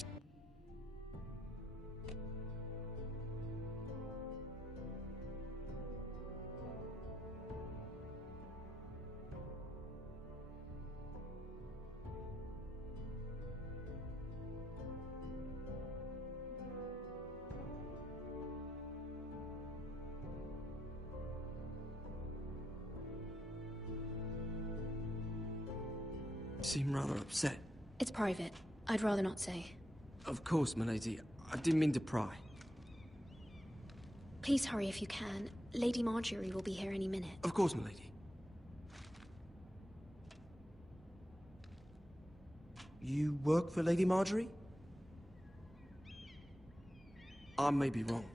seem rather upset. It's private. I'd rather not say. Of course, milady. I didn't mean to pry. Please hurry if you can. Lady Marjorie will be here any minute. Of course, milady. You work for Lady Marjorie? I may be wrong,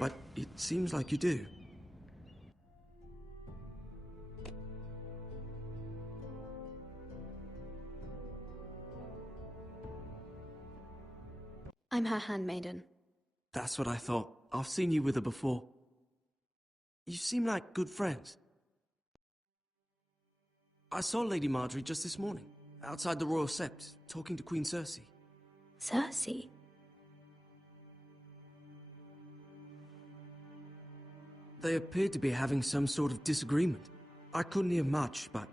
but it seems like you do. I'm her handmaiden. That's what I thought. I've seen you with her before. You seem like good friends. I saw Lady Marjorie just this morning, outside the Royal Sept, talking to Queen Cersei. Cersei? They appeared to be having some sort of disagreement. I couldn't hear much, but...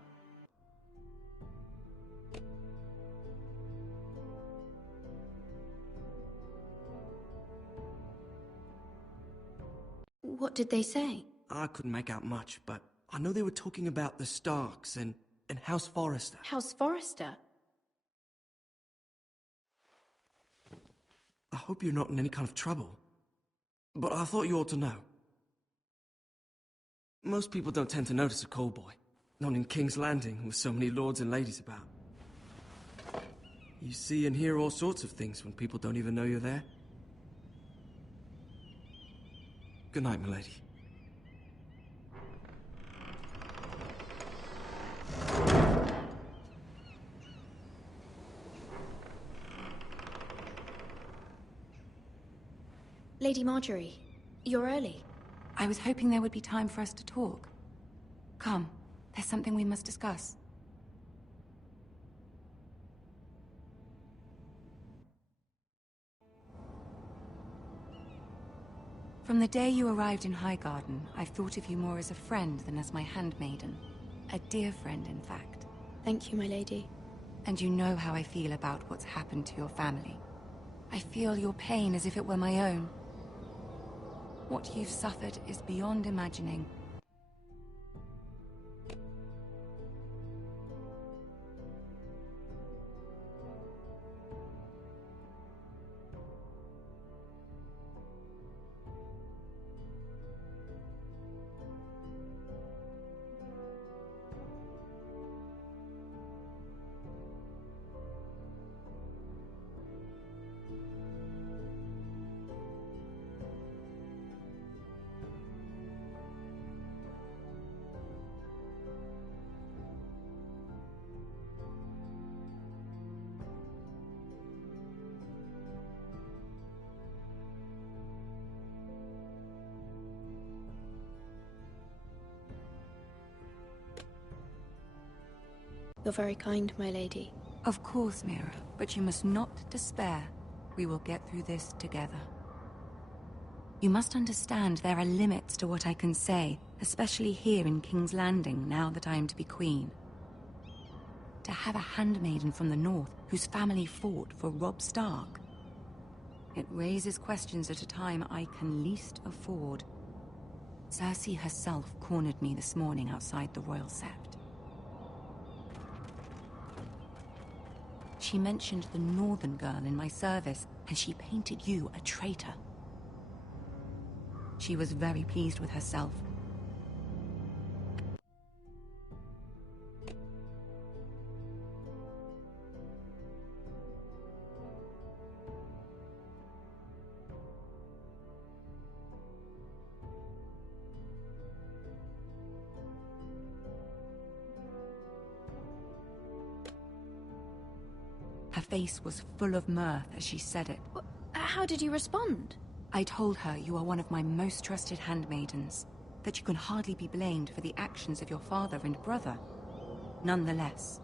What did they say? I couldn't make out much, but I know they were talking about the Starks and House Forrester. House Forrester? I hope you're not in any kind of trouble, but I thought you ought to know. Most people don't tend to notice a call boy, not in King's Landing with so many lords and ladies about. You see and hear all sorts of things when people don't even know you're there. Good night, milady. Lady Marjorie, you're early. I was hoping there would be time for us to talk. Come, there's something we must discuss. From the day you arrived in Highgarden, I've thought of you more as a friend than as my handmaiden. A dear friend, in fact. Thank you, my lady. And you know how I feel about what's happened to your family. I feel your pain as if it were my own. What you've suffered is beyond imagining. You're very kind, my lady. Of course, Mira, but you must not despair. We will get through this together. You must understand there are limits to what I can say, especially here in King's Landing, now that I am to be queen. To have a handmaiden from the north whose family fought for Robb Stark. It raises questions at a time I can least afford. Cersei herself cornered me this morning outside the Royal Sept. She mentioned the northern girl in my service, and she painted you a traitor. She was very pleased with herself. Her face was full of mirth as she said it. How did you respond? I told her you are one of my most trusted handmaidens, that you can hardly be blamed for the actions of your father and brother. Nonetheless,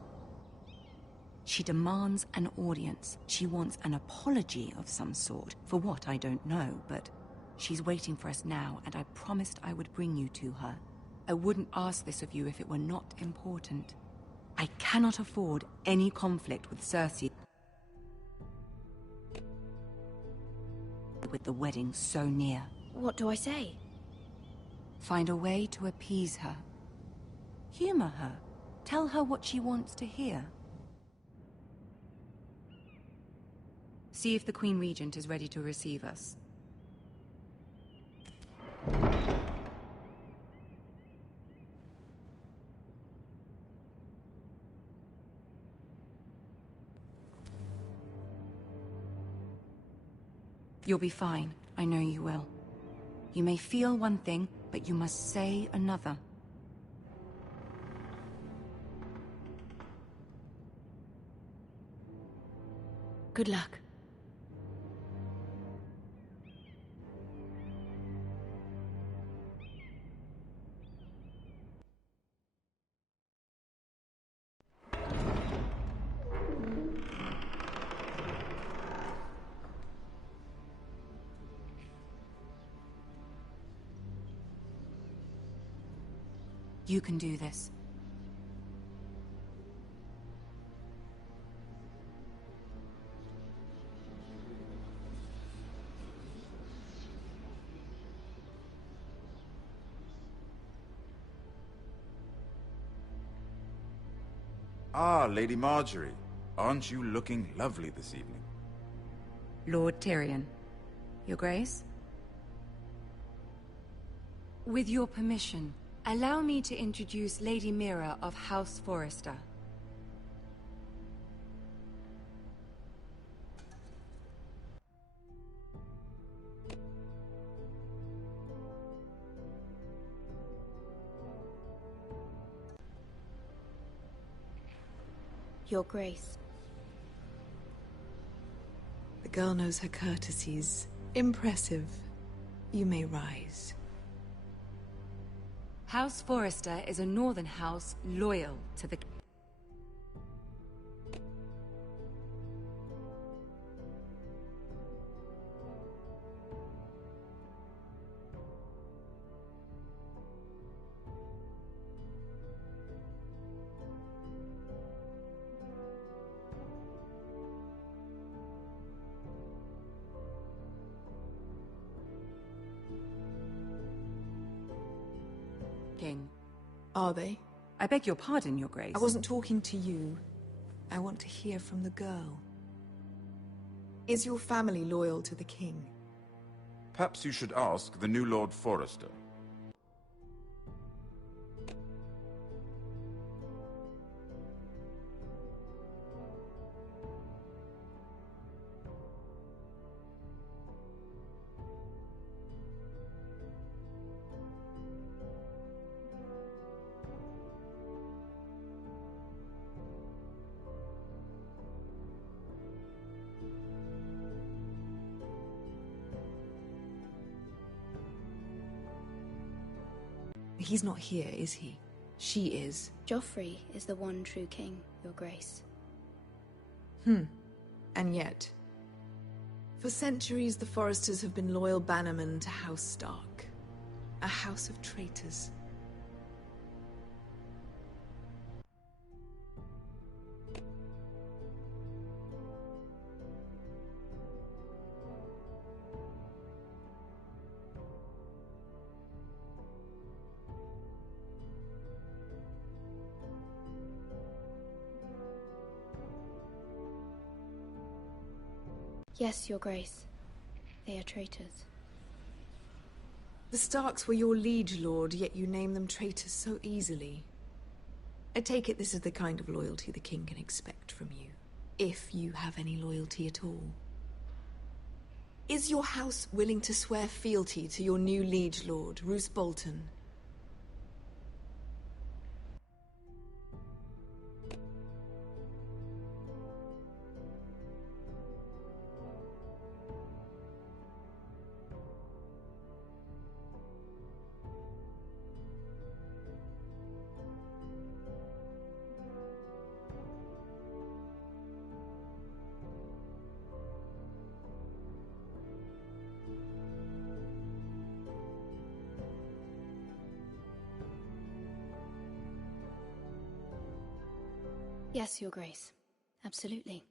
she demands an audience. She wants an apology of some sort, for what I don't know, but she's waiting for us now, and I promised I would bring you to her. I wouldn't ask this of you if it were not important. I cannot afford any conflict with Cersei, with the wedding so near. What do I say? Find a way to appease her. Humor her. Tell her what she wants to hear. See if the Queen Regent is ready to receive us. You'll be fine. I know you will. You may feel one thing, but you must say another. Good luck. You can do this. Ah, Lady Marjorie. Aren't you looking lovely this evening? Lord Tyrion. Your Grace? With your permission, allow me to introduce Lady Mira of House Forrester. Your Grace. The girl knows her courtesies. Impressive. You may rise. House Forrester is a northern house loyal to the... King. Are they? I beg your pardon, Your Grace. I wasn't talking to you. I want to hear from the girl. Is your family loyal to the king? Perhaps you should ask the new Lord Forrester. He's not here, is he? She is. Joffrey is the one true king, Your Grace. And yet, for centuries the Foresters have been loyal bannermen to House Stark. A house of traitors. Yes, Your Grace. They are traitors. The Starks were your liege lord, yet you name them traitors so easily. I take it this is the kind of loyalty the king can expect from you. If you have any loyalty at all. Is your house willing to swear fealty to your new liege lord, Roose Bolton? Yes, Your Grace. Absolutely.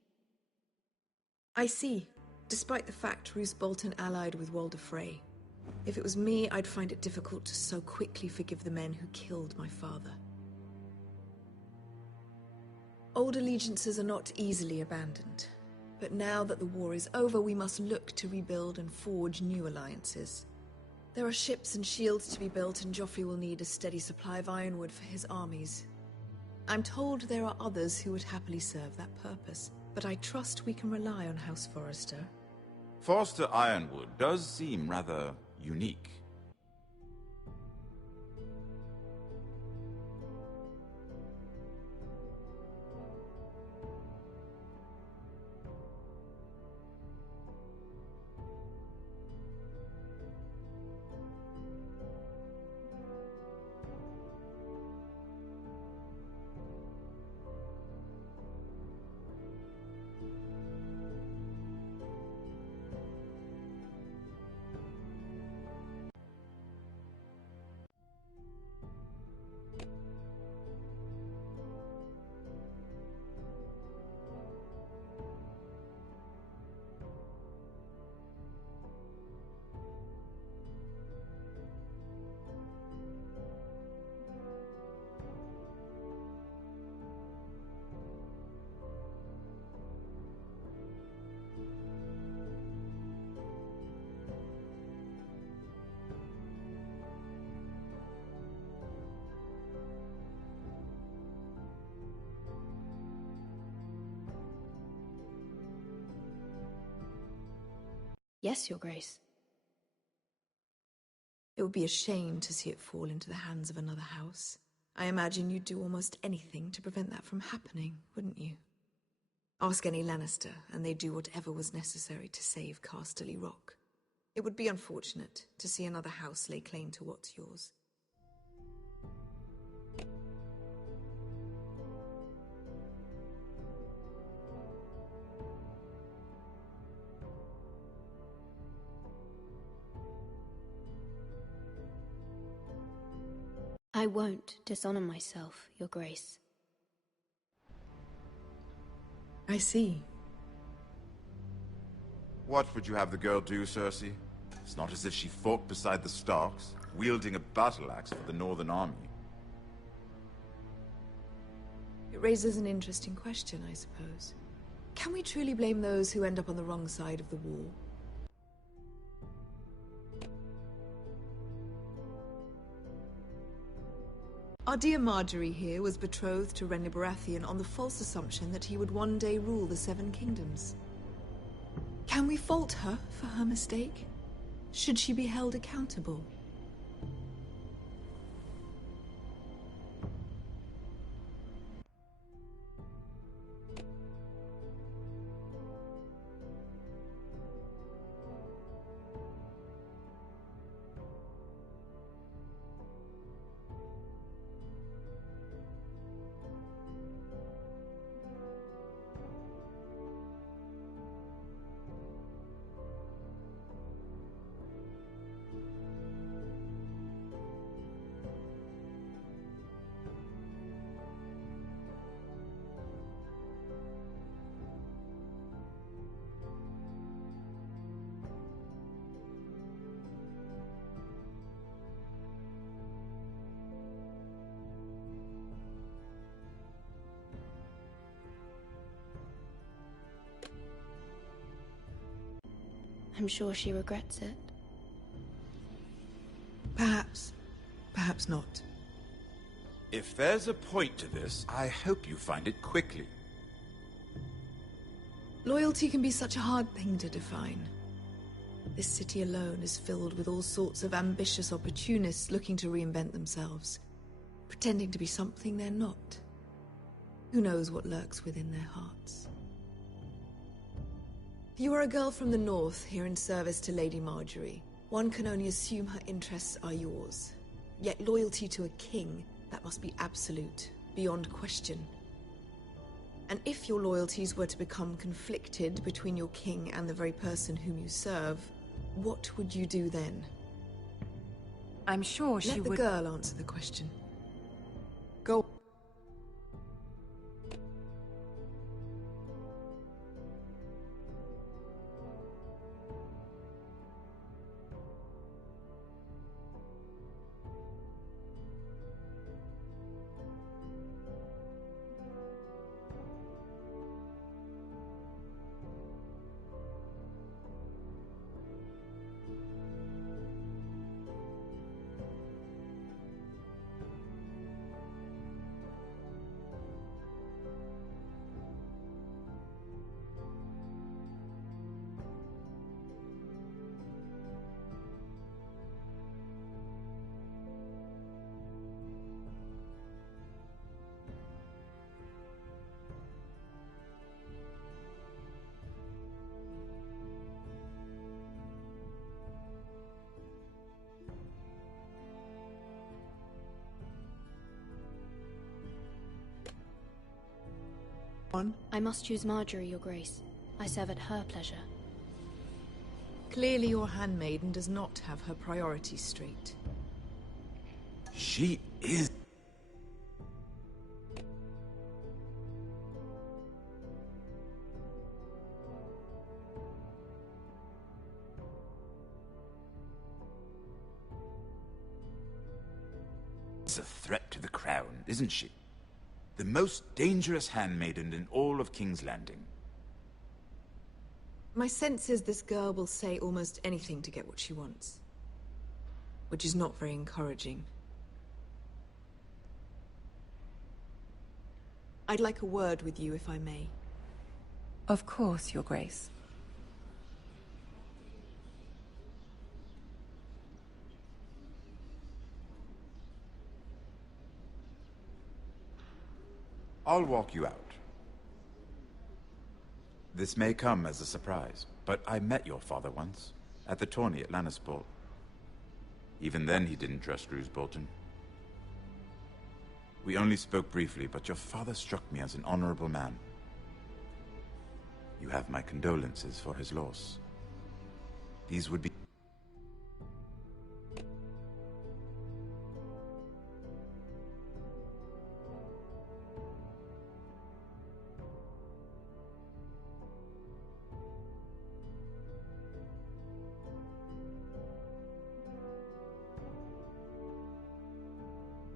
I see. Despite the fact Roose Bolton allied with Walder Frey. If it was me, I'd find it difficult to so quickly forgive the men who killed my father. Old allegiances are not easily abandoned. But now that the war is over, we must look to rebuild and forge new alliances. There are ships and shields to be built, and Joffrey will need a steady supply of ironwood for his armies. I'm told there are others who would happily serve that purpose, but I trust we can rely on House Forrester. Forster Ironwood does seem rather unique. Yes, Your Grace. It would be a shame to see it fall into the hands of another house. I imagine you'd do almost anything to prevent that from happening, wouldn't you? Ask any Lannister, and they'd do whatever was necessary to save Casterly Rock. It would be unfortunate to see another house lay claim to what's yours. I won't dishonor myself, Your Grace. I see. What would you have the girl do, Cersei? It's not as if she fought beside the Starks, wielding a battle axe for the Northern Army. It raises an interesting question, I suppose. Can we truly blame those who end up on the wrong side of the war? Our dear Marjorie here was betrothed to Renly Baratheon on the false assumption that he would one day rule the Seven Kingdoms. Can we fault her for her mistake? Should she be held accountable? I'm sure she regrets it. Perhaps. Perhaps not. If there's a point to this, I hope you find it quickly. Loyalty can be such a hard thing to define. This city alone is filled with all sorts of ambitious opportunists looking to reinvent themselves, pretending to be something they're not. Who knows what lurks within their hearts? You are a girl from the north, here in service to Lady Marjorie. One can only assume her interests are yours. Yet loyalty to a king, that must be absolute, beyond question. And if your loyalties were to become conflicted between your king and the very person whom you serve, what would you do then? I'm sure she would... Let the girl answer the question. Go. I must choose Marjorie, Your Grace. I serve at her pleasure. Clearly your handmaiden does not have her priorities straight. She is... a threat to the crown, isn't she? The most dangerous handmaiden in all of King's Landing. My sense is this girl will say almost anything to get what she wants. Which is not very encouraging. I'd like a word with you, if I may. Of course, Your Grace. I'll walk you out. This may come as a surprise, but I met your father once, at the tourney at Lannisport. Even then he didn't trust Roose Bolton. We only spoke briefly, but your father struck me as an honorable man. You have my condolences for his loss. These would be...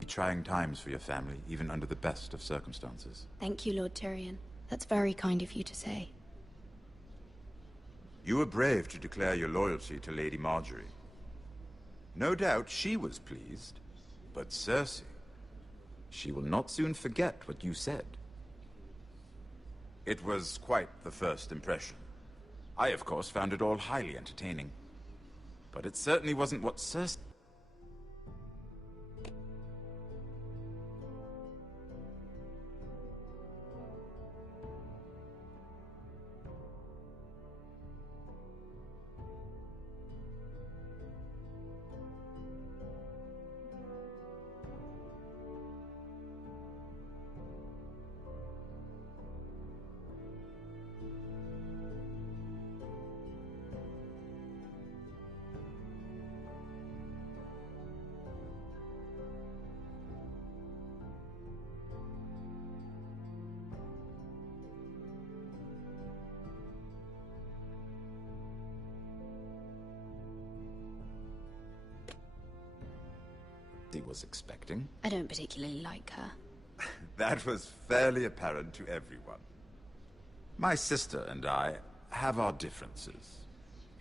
trying times for your family, even under the best of circumstances. Thank you, Lord Tyrion. That's very kind of you to say. You were brave to declare your loyalty to Lady Marjorie. No doubt she was pleased, but Cersei, she will not soon forget what you said. It was quite the first impression. I, of course, found it all highly entertaining. But it certainly wasn't what Cersei... was expecting. I don't particularly like her. That was fairly apparent to everyone. My sister and I have our differences.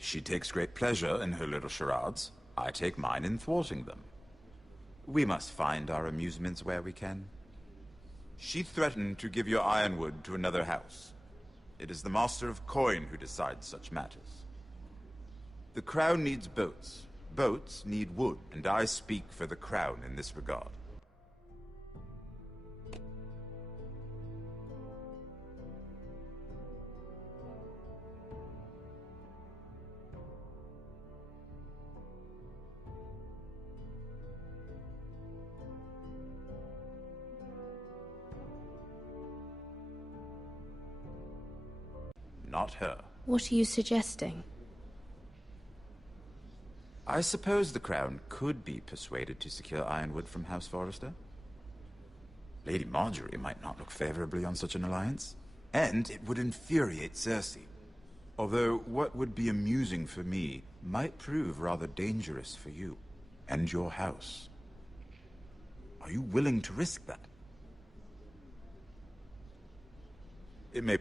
She takes great pleasure in her little charades. I take mine in thwarting them. We must find our amusements where we can. She threatened to give your ironwood to another house. It is the Master of Coin who decides such matters. The Crown needs boats. Boats need wood, and I speak for the Crown in this regard. Not her. What are you suggesting? I suppose the Crown could be persuaded to secure ironwood from House Forrester. Lady Marjorie might not look favorably on such an alliance, and it would infuriate Cersei. Although what would be amusing for me might prove rather dangerous for you and your house. Are you willing to risk that? It may...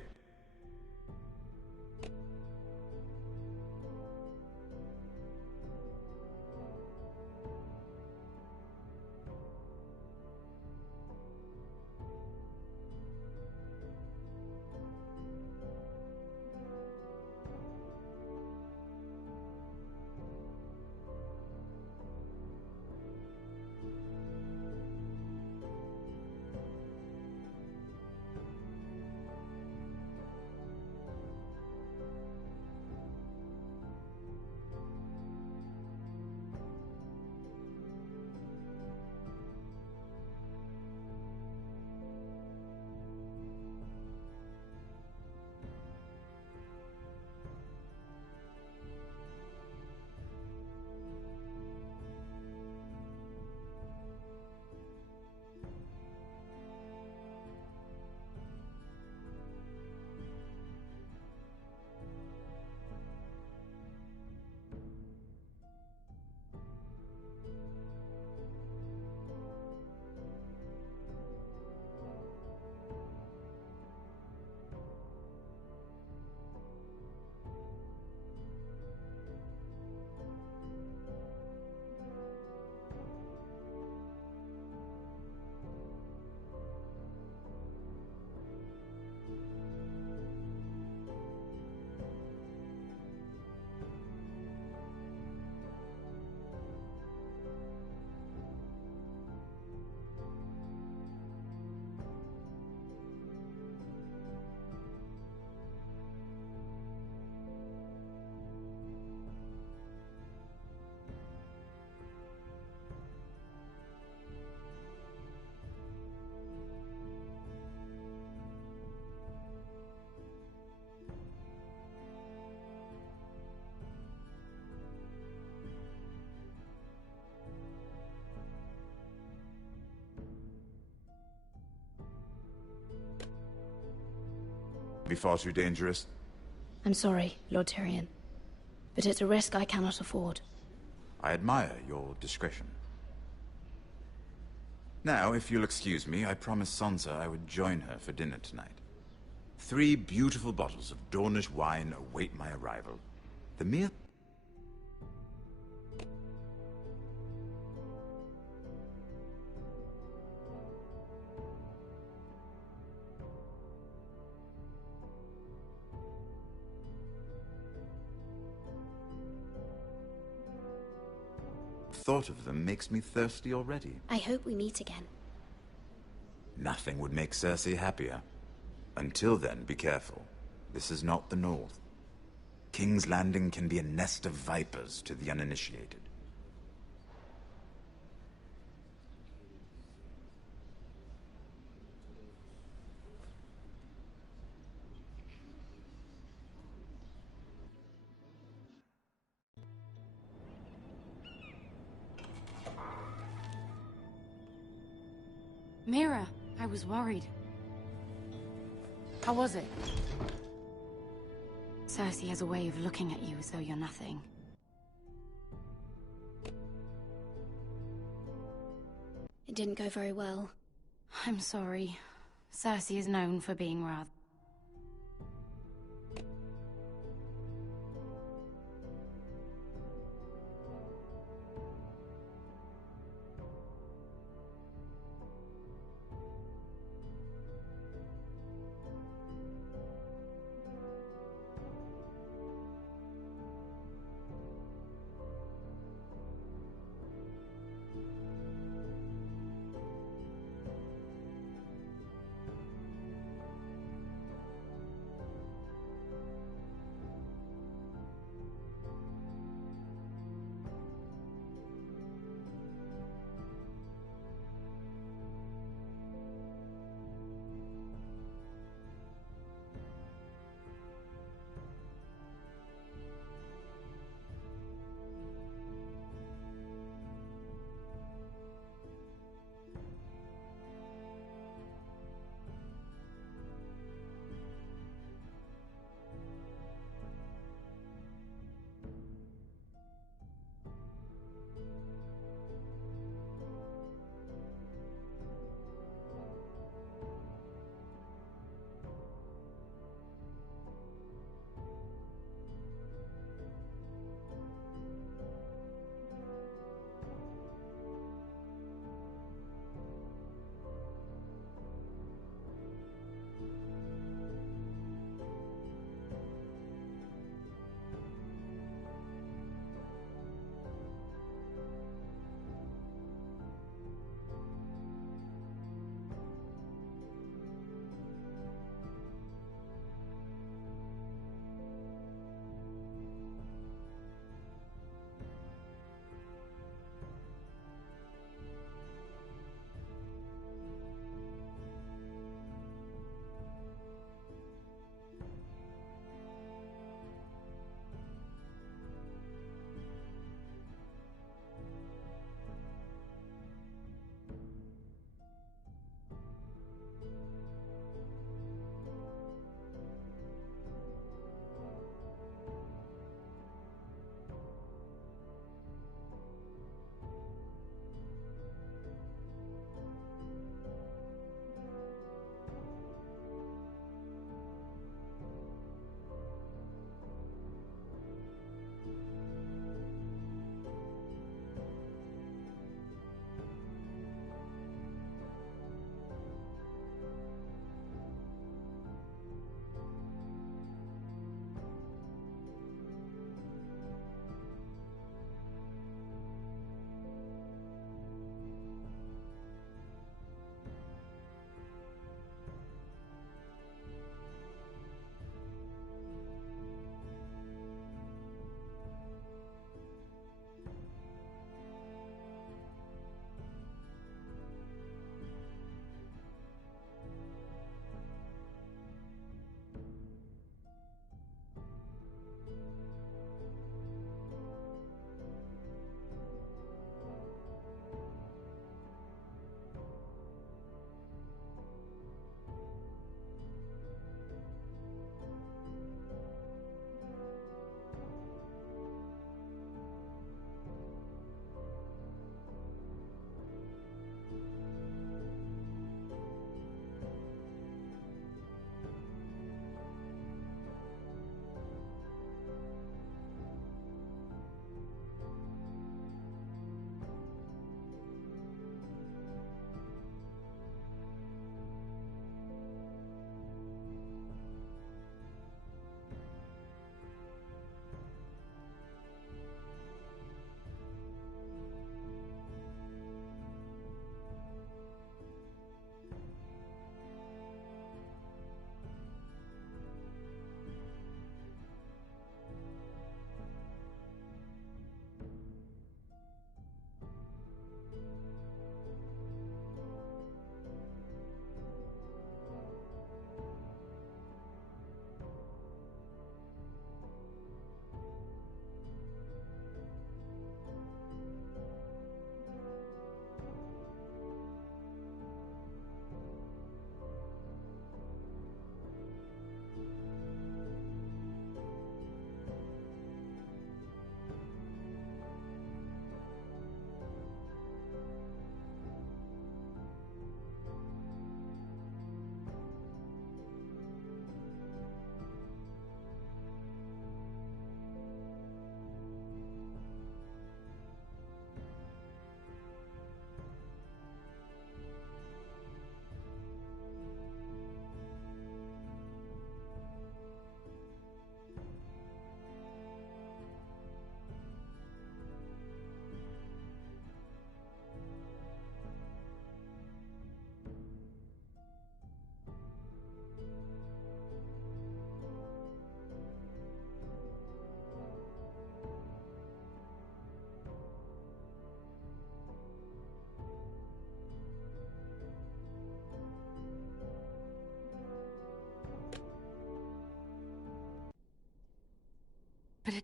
be far too dangerous. I'm sorry, Lord Tyrion, but it's a risk I cannot afford. I admire your discretion. Now, if you'll excuse me, I promised Sansa I would join her for dinner tonight. 3 beautiful bottles of Dornish wine await my arrival. The mere... thought of them makes me thirsty already. I hope we meet again. Nothing would make Cersei happier. Until then, be careful. This is not the North. King's Landing can be a nest of vipers to the uninitiated. Mira, I was worried. How was it? Cersei has a way of looking at you as though you're nothing. It didn't go very well. I'm sorry. Cersei is known for being rather...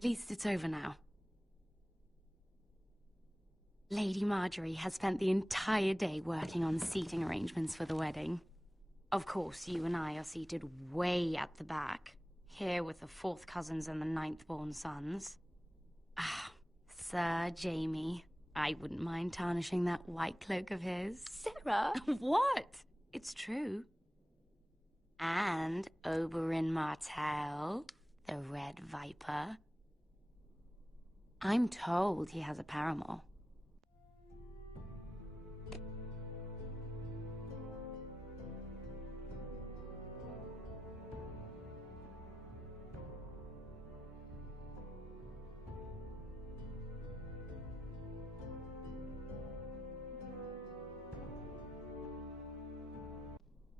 At least it's over now. Lady Marjorie has spent the entire day working on seating arrangements for the wedding. Of course, you and I are seated way at the back, here with the 4th cousins and the 9th-born sons. Ah, Sir Jaime. I wouldn't mind tarnishing that white cloak of his. Sarah! What? It's true. And Oberyn Martell, the Red Viper. I'm told he has a paramour.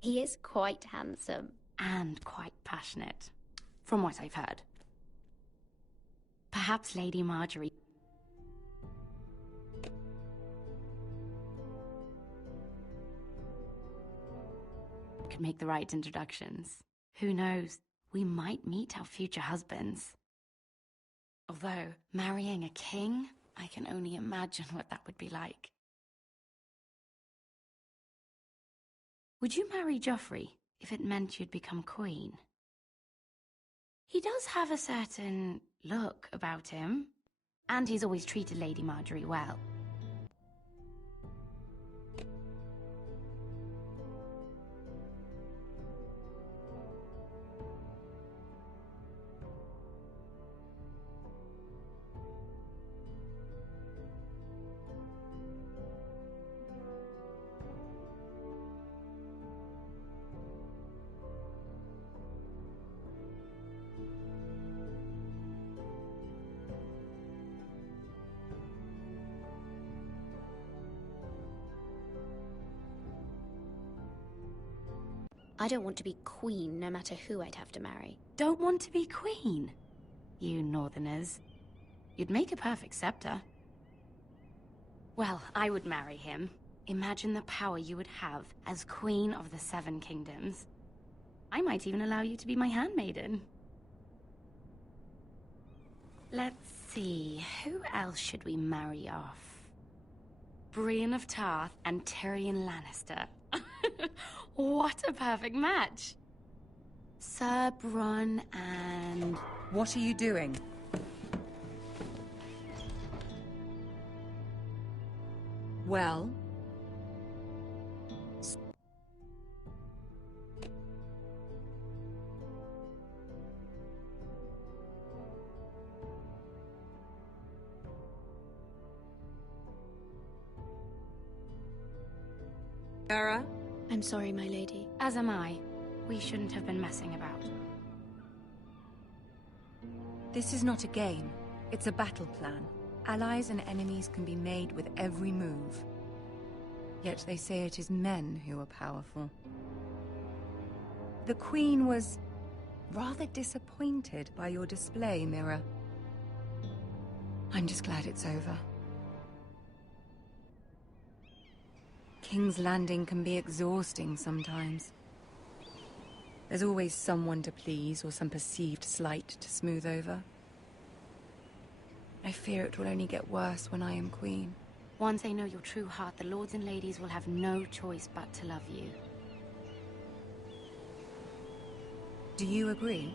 He is quite handsome. And quite passionate, from what I've heard. Perhaps Lady Marjorie could make the right introductions. Who knows? We might meet our future husbands. Although, marrying a king, I can only imagine what that would be like. Would you marry Joffrey if it meant you'd become queen? He does have a certain look about him, and he's always treated Lady Marjorie well. I don't want to be queen, no matter who I'd have to marry. Don't want to be queen? You northerners. You'd make a perfect scepter. Well, I would marry him. Imagine the power you would have as Queen of the 7 Kingdoms. I might even allow you to be my handmaiden. Let's see, who else should we marry off? Brienne of Tarth and Tyrion Lannister. What a perfect match! Sir Bronn and... What are you doing? Well? Yara? I'm sorry, my lady. As am I. We shouldn't have been messing about. This is not a game. It's a battle plan. Allies and enemies can be made with every move. Yet they say it is men who are powerful. The Queen was rather disappointed by your display, Mira. I'm just glad it's over. King's Landing can be exhausting sometimes. There's always someone to please or some perceived slight to smooth over. I fear it will only get worse when I am queen. Once they know your true heart, the lords and ladies will have no choice but to love you. Do you agree?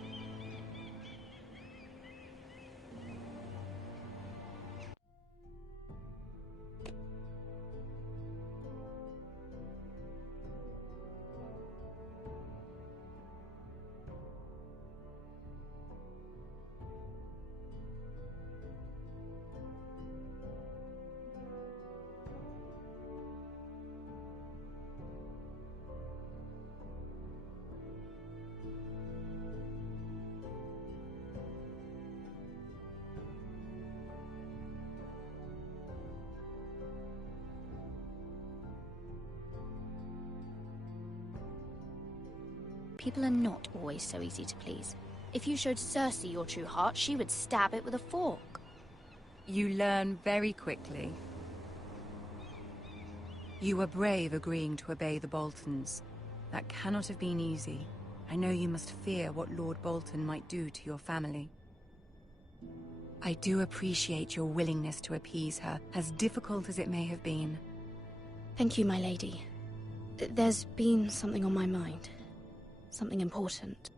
People are not always so easy to please. If you showed Cersei your true heart, she would stab it with a fork. You learn very quickly. You were brave agreeing to obey the Boltons. That cannot have been easy. I know you must fear what Lord Bolton might do to your family. I do appreciate your willingness to appease her, as difficult as it may have been. Thank you, my lady. There's been something on my mind. Something important.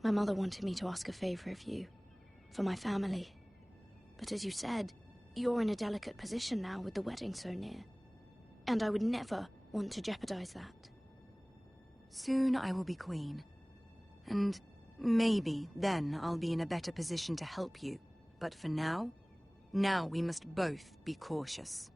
My mother wanted me to ask a favor of you, for my family. But as you said, you're in a delicate position now with the wedding so near. And I would never want to jeopardize that. Soon I will be queen. And maybe then I'll be in a better position to help you. But for now we must both be cautious.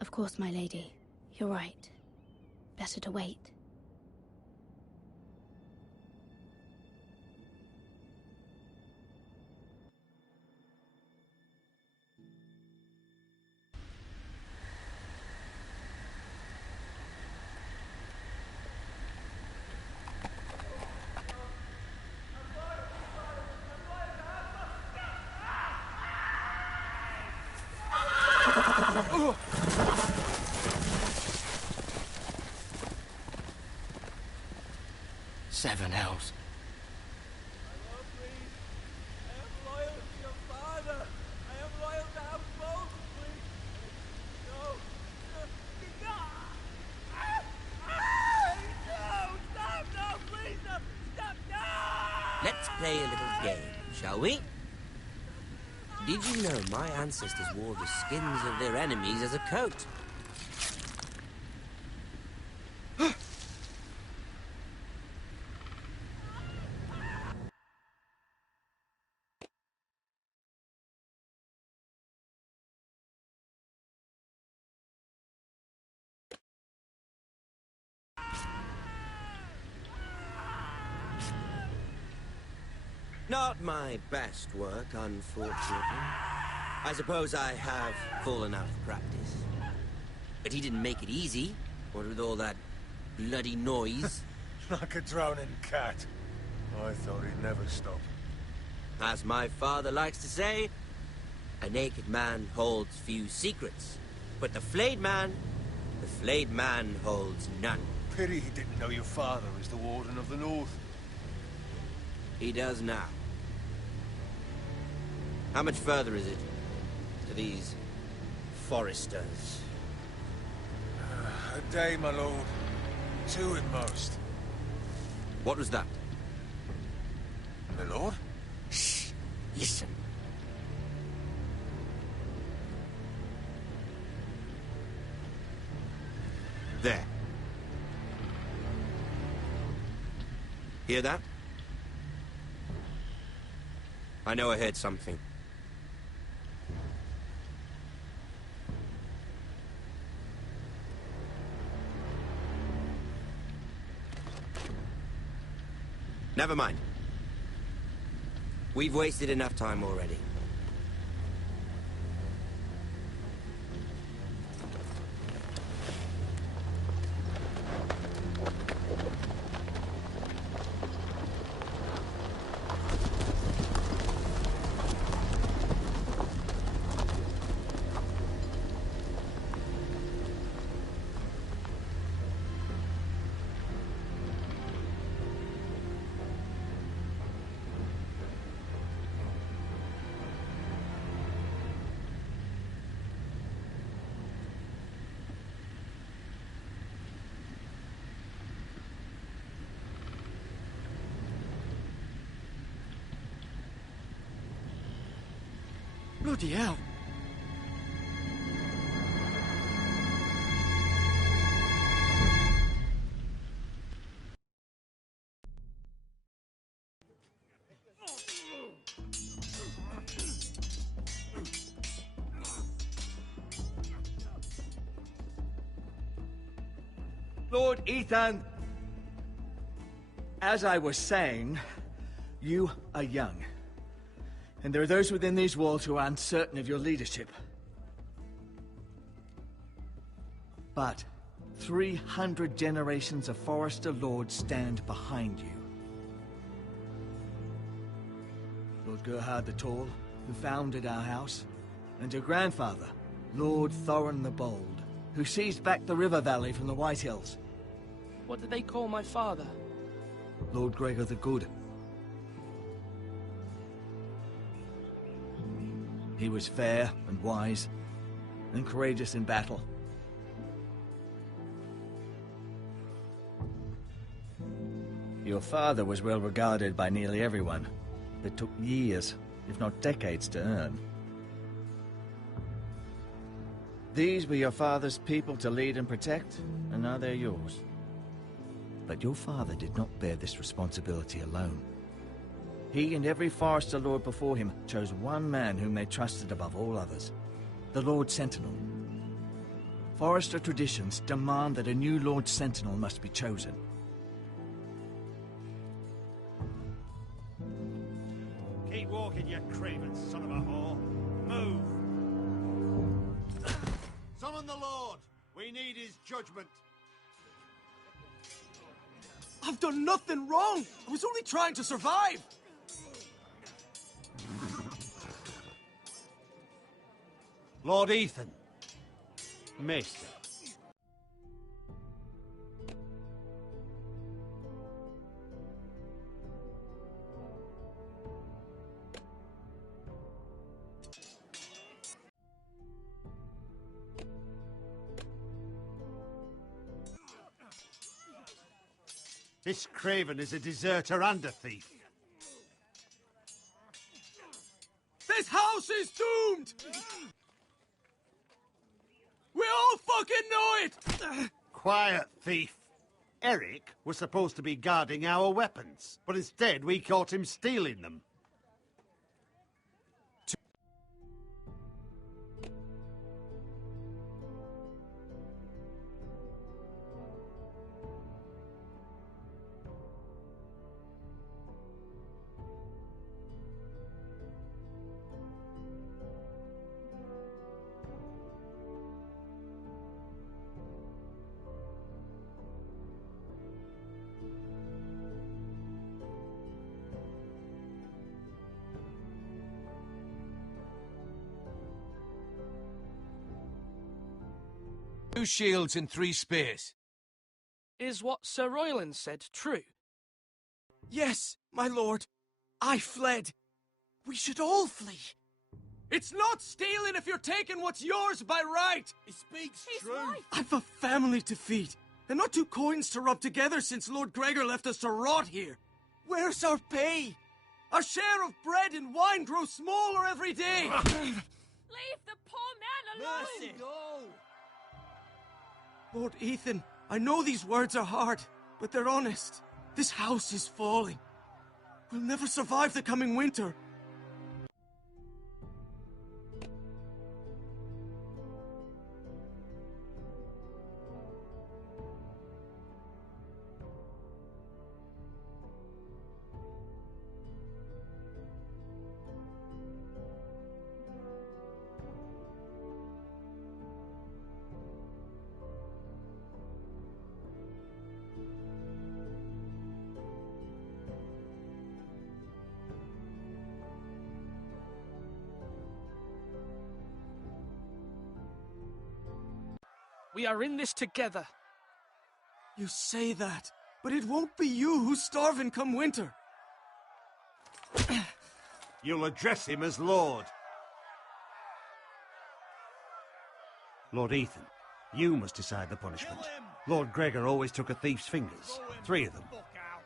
Of course, my lady. You're right. Better to wait. Seven hells. Let's play a little game, shall we? Did you know my ancestors wore the skins of their enemies as a coat? Not my best work, unfortunately. I suppose I have fallen out of practice. But he didn't make it easy, what with all that bloody noise. Like a drowning cat. I thought he'd never stop. As my father likes to say, a naked man holds few secrets. But the flayed man holds none. Pity he didn't know your father is the Warden of the North. He does now. How much further is it to these Forresters? A day, my lord. 2 at most. What was that? My lord? Shh! Listen. There. Hear that? I know I heard something. Never mind. We've wasted enough time already. Bloody hell. Lord Ethan, as I was saying, you are young. And there are those within these walls who are uncertain of your leadership. But 300 generations of Forrester lords stand behind you. Lord Gerhard the Tall, who founded our house, and your grandfather, Lord Thorin the Bold, who seized back the river valley from the White Hills. What did they call my father? Lord Gregor the Good. He was fair and wise, and courageous in battle. Your father was well regarded by nearly everyone, but took years, if not decades, to earn. These were your father's people to lead and protect, and now they're yours. But your father did not bear this responsibility alone. He and every Forrester Lord before him chose one man whom they trusted above all others, the Lord Sentinel. Forrester traditions demand that a new Lord Sentinel must be chosen. Keep walking, you craven son of a whore. Move! Summon the Lord! We need his judgment. I've done nothing wrong! I was only trying to survive! Lord Ethan. Maester. This craven is a deserter and a thief. This house is doomed! We all fucking know it! Quiet, thief. Eric was supposed to be guarding our weapons, but instead we caught him stealing them. 2 shields and 3 spears. Is what Sir Royland said true? Yes, my lord. I fled. We should all flee. It's not stealing if you're taking what's yours by right! He speaks true. I've a family to feed, and not 2 coins to rub together since Lord Gregor left us to rot here. Where's our pay? Our share of bread and wine grows smaller every day. Leave the poor man alone! Mercy. Lord Ethan, I know these words are hard, but they're honest. This house is falling. We'll never survive the coming winter. We are in this together. You say that, but it won't be you who's starving come winter. You'll address him as Lord. Lord Ethan, you must decide the punishment. Lord Gregor always took a thief's fingers. 3 of them.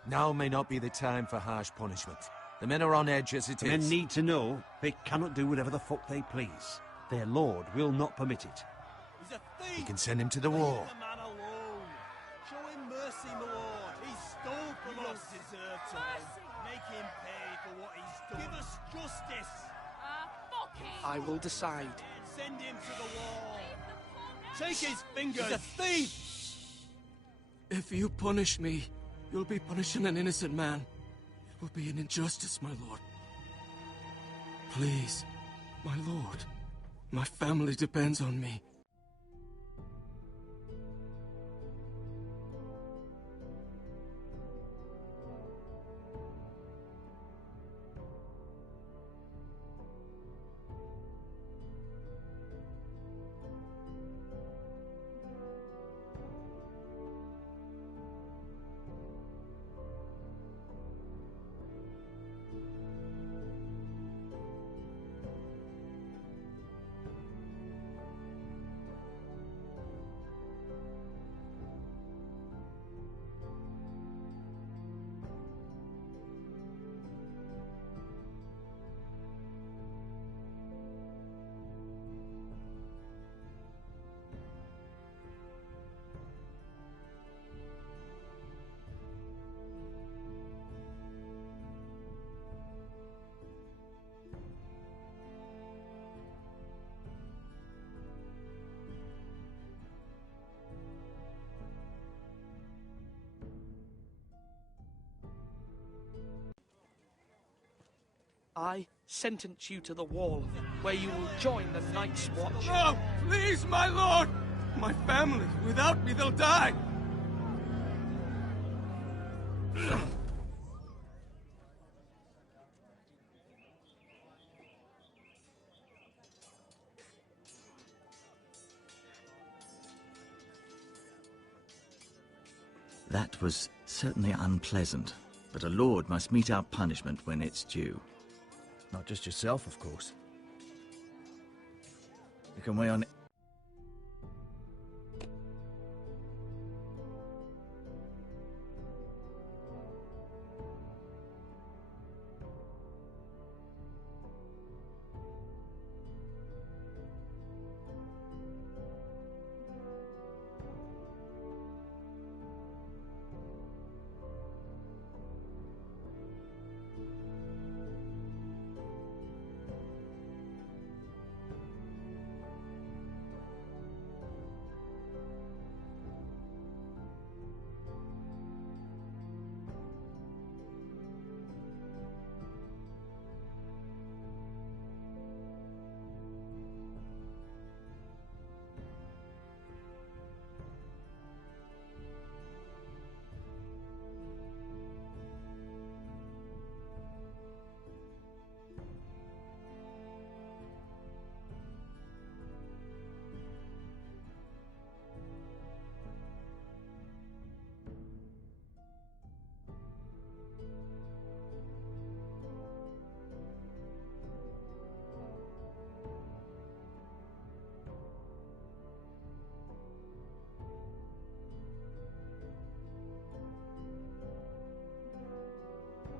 Now may not be the time for harsh punishment. The men are on edge as it The is. men need to know they cannot do whatever the fuck they please. Their lord will not permit it. He's a thief! We can send him to the war. Leave the man alone. Show him mercy, my lord. He stole from us. Deserve to. Mercy! Make him pay for what he's done. Give us justice. Fuck him! I will decide. Send him to the wall. Take his fingers. He's a thief! If you punish me, you'll be punishing an innocent man. It will be an injustice, my lord. Please, my lord. My family depends on me. I sentence you to the wall, where you will join the Night's Watch. No! Please, my lord! My family, without me, they'll die! That was certainly unpleasant, but a lord must meet our punishment when it's due. Not just yourself, of course. You can weigh on...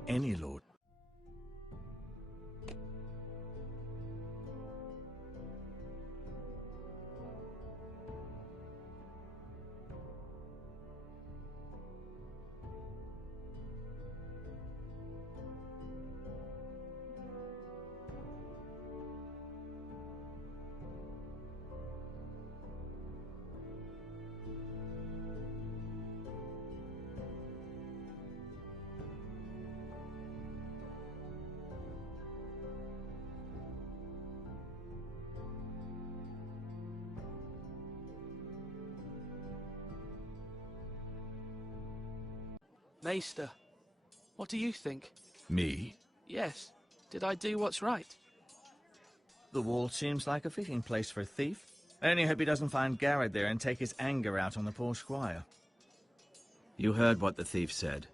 any lord. Maester, what do you think? Me? Yes. Did I do what's right? The wall seems like a fitting place for a thief. I only hope he doesn't find Garrett there and take his anger out on the poor squire. You heard what the thief said.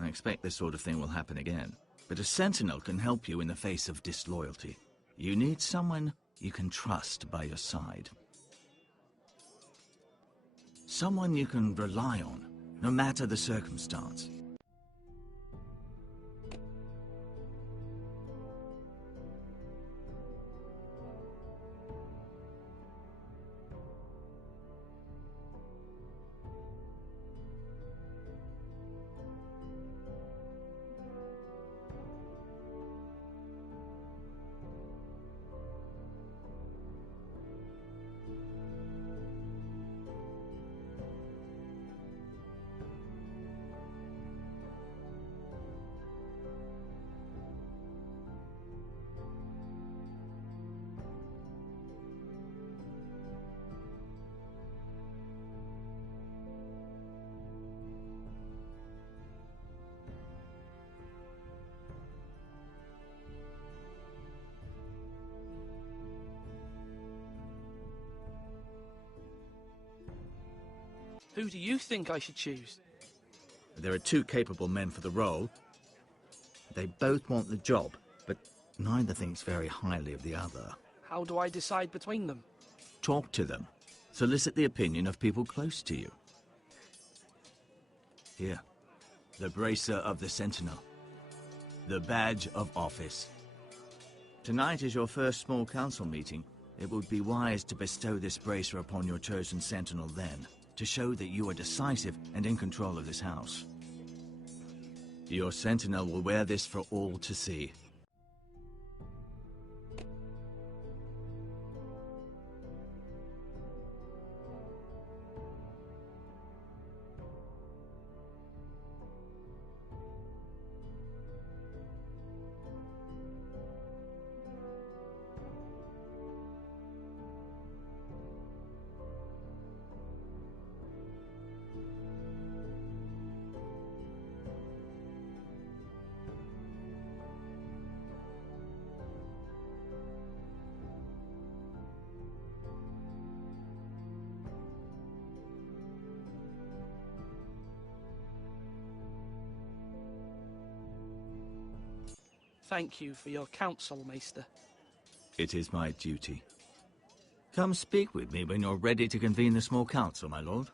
I expect this sort of thing will happen again. But a sentinel can help you in the face of disloyalty. You need someone you can trust by your side. Someone you can rely on, no matter the circumstance. Who do you think I should choose? There are two capable men for the role. They both want the job, but neither thinks very highly of the other. How do I decide between them? Talk to them. Solicit the opinion of people close to you. Here, the bracer of the Sentinel. The badge of office. Tonight is your first small council meeting. It would be wise to bestow this bracer upon your chosen Sentinel then, to show that you are decisive and in control of this house. Your Sentinel will wear this for all to see. Thank you for your counsel, Maester. It is my duty. Come speak with me when you're ready to convene the small council, my lord.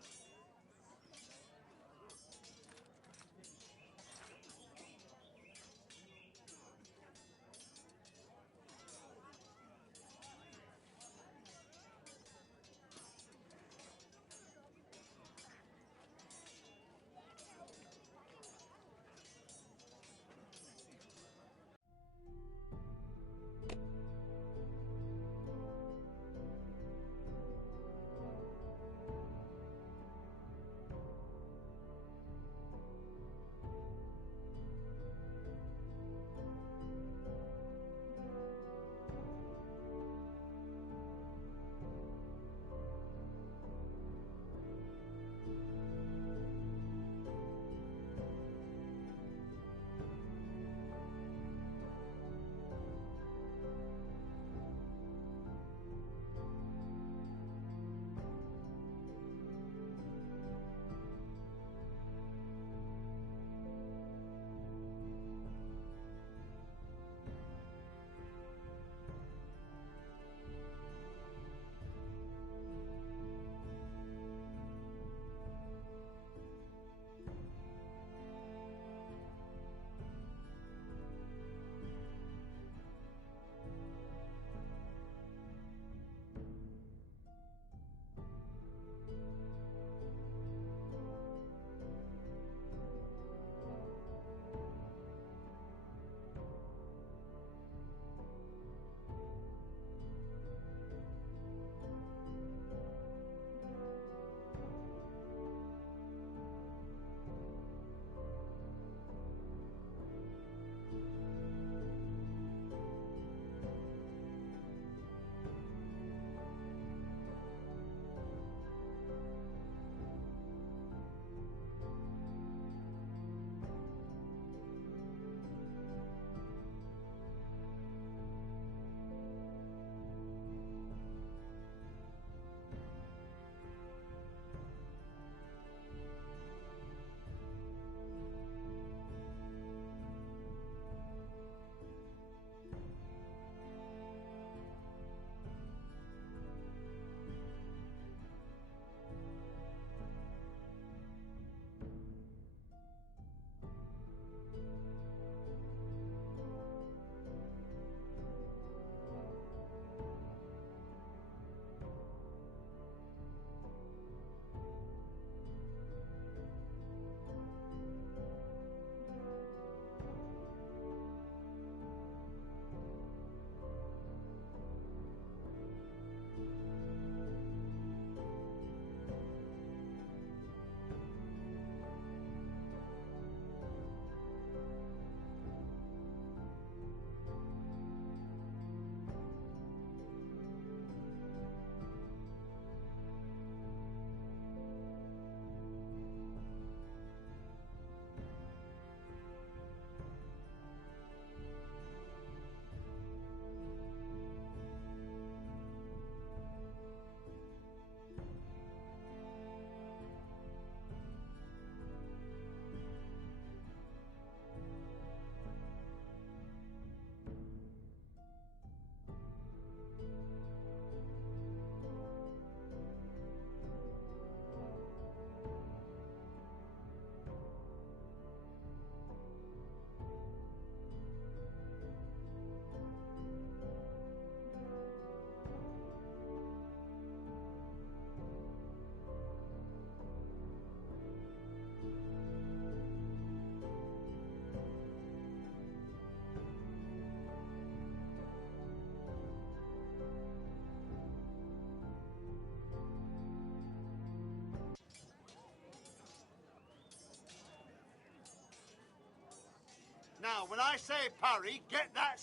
Now, when I say parry, get that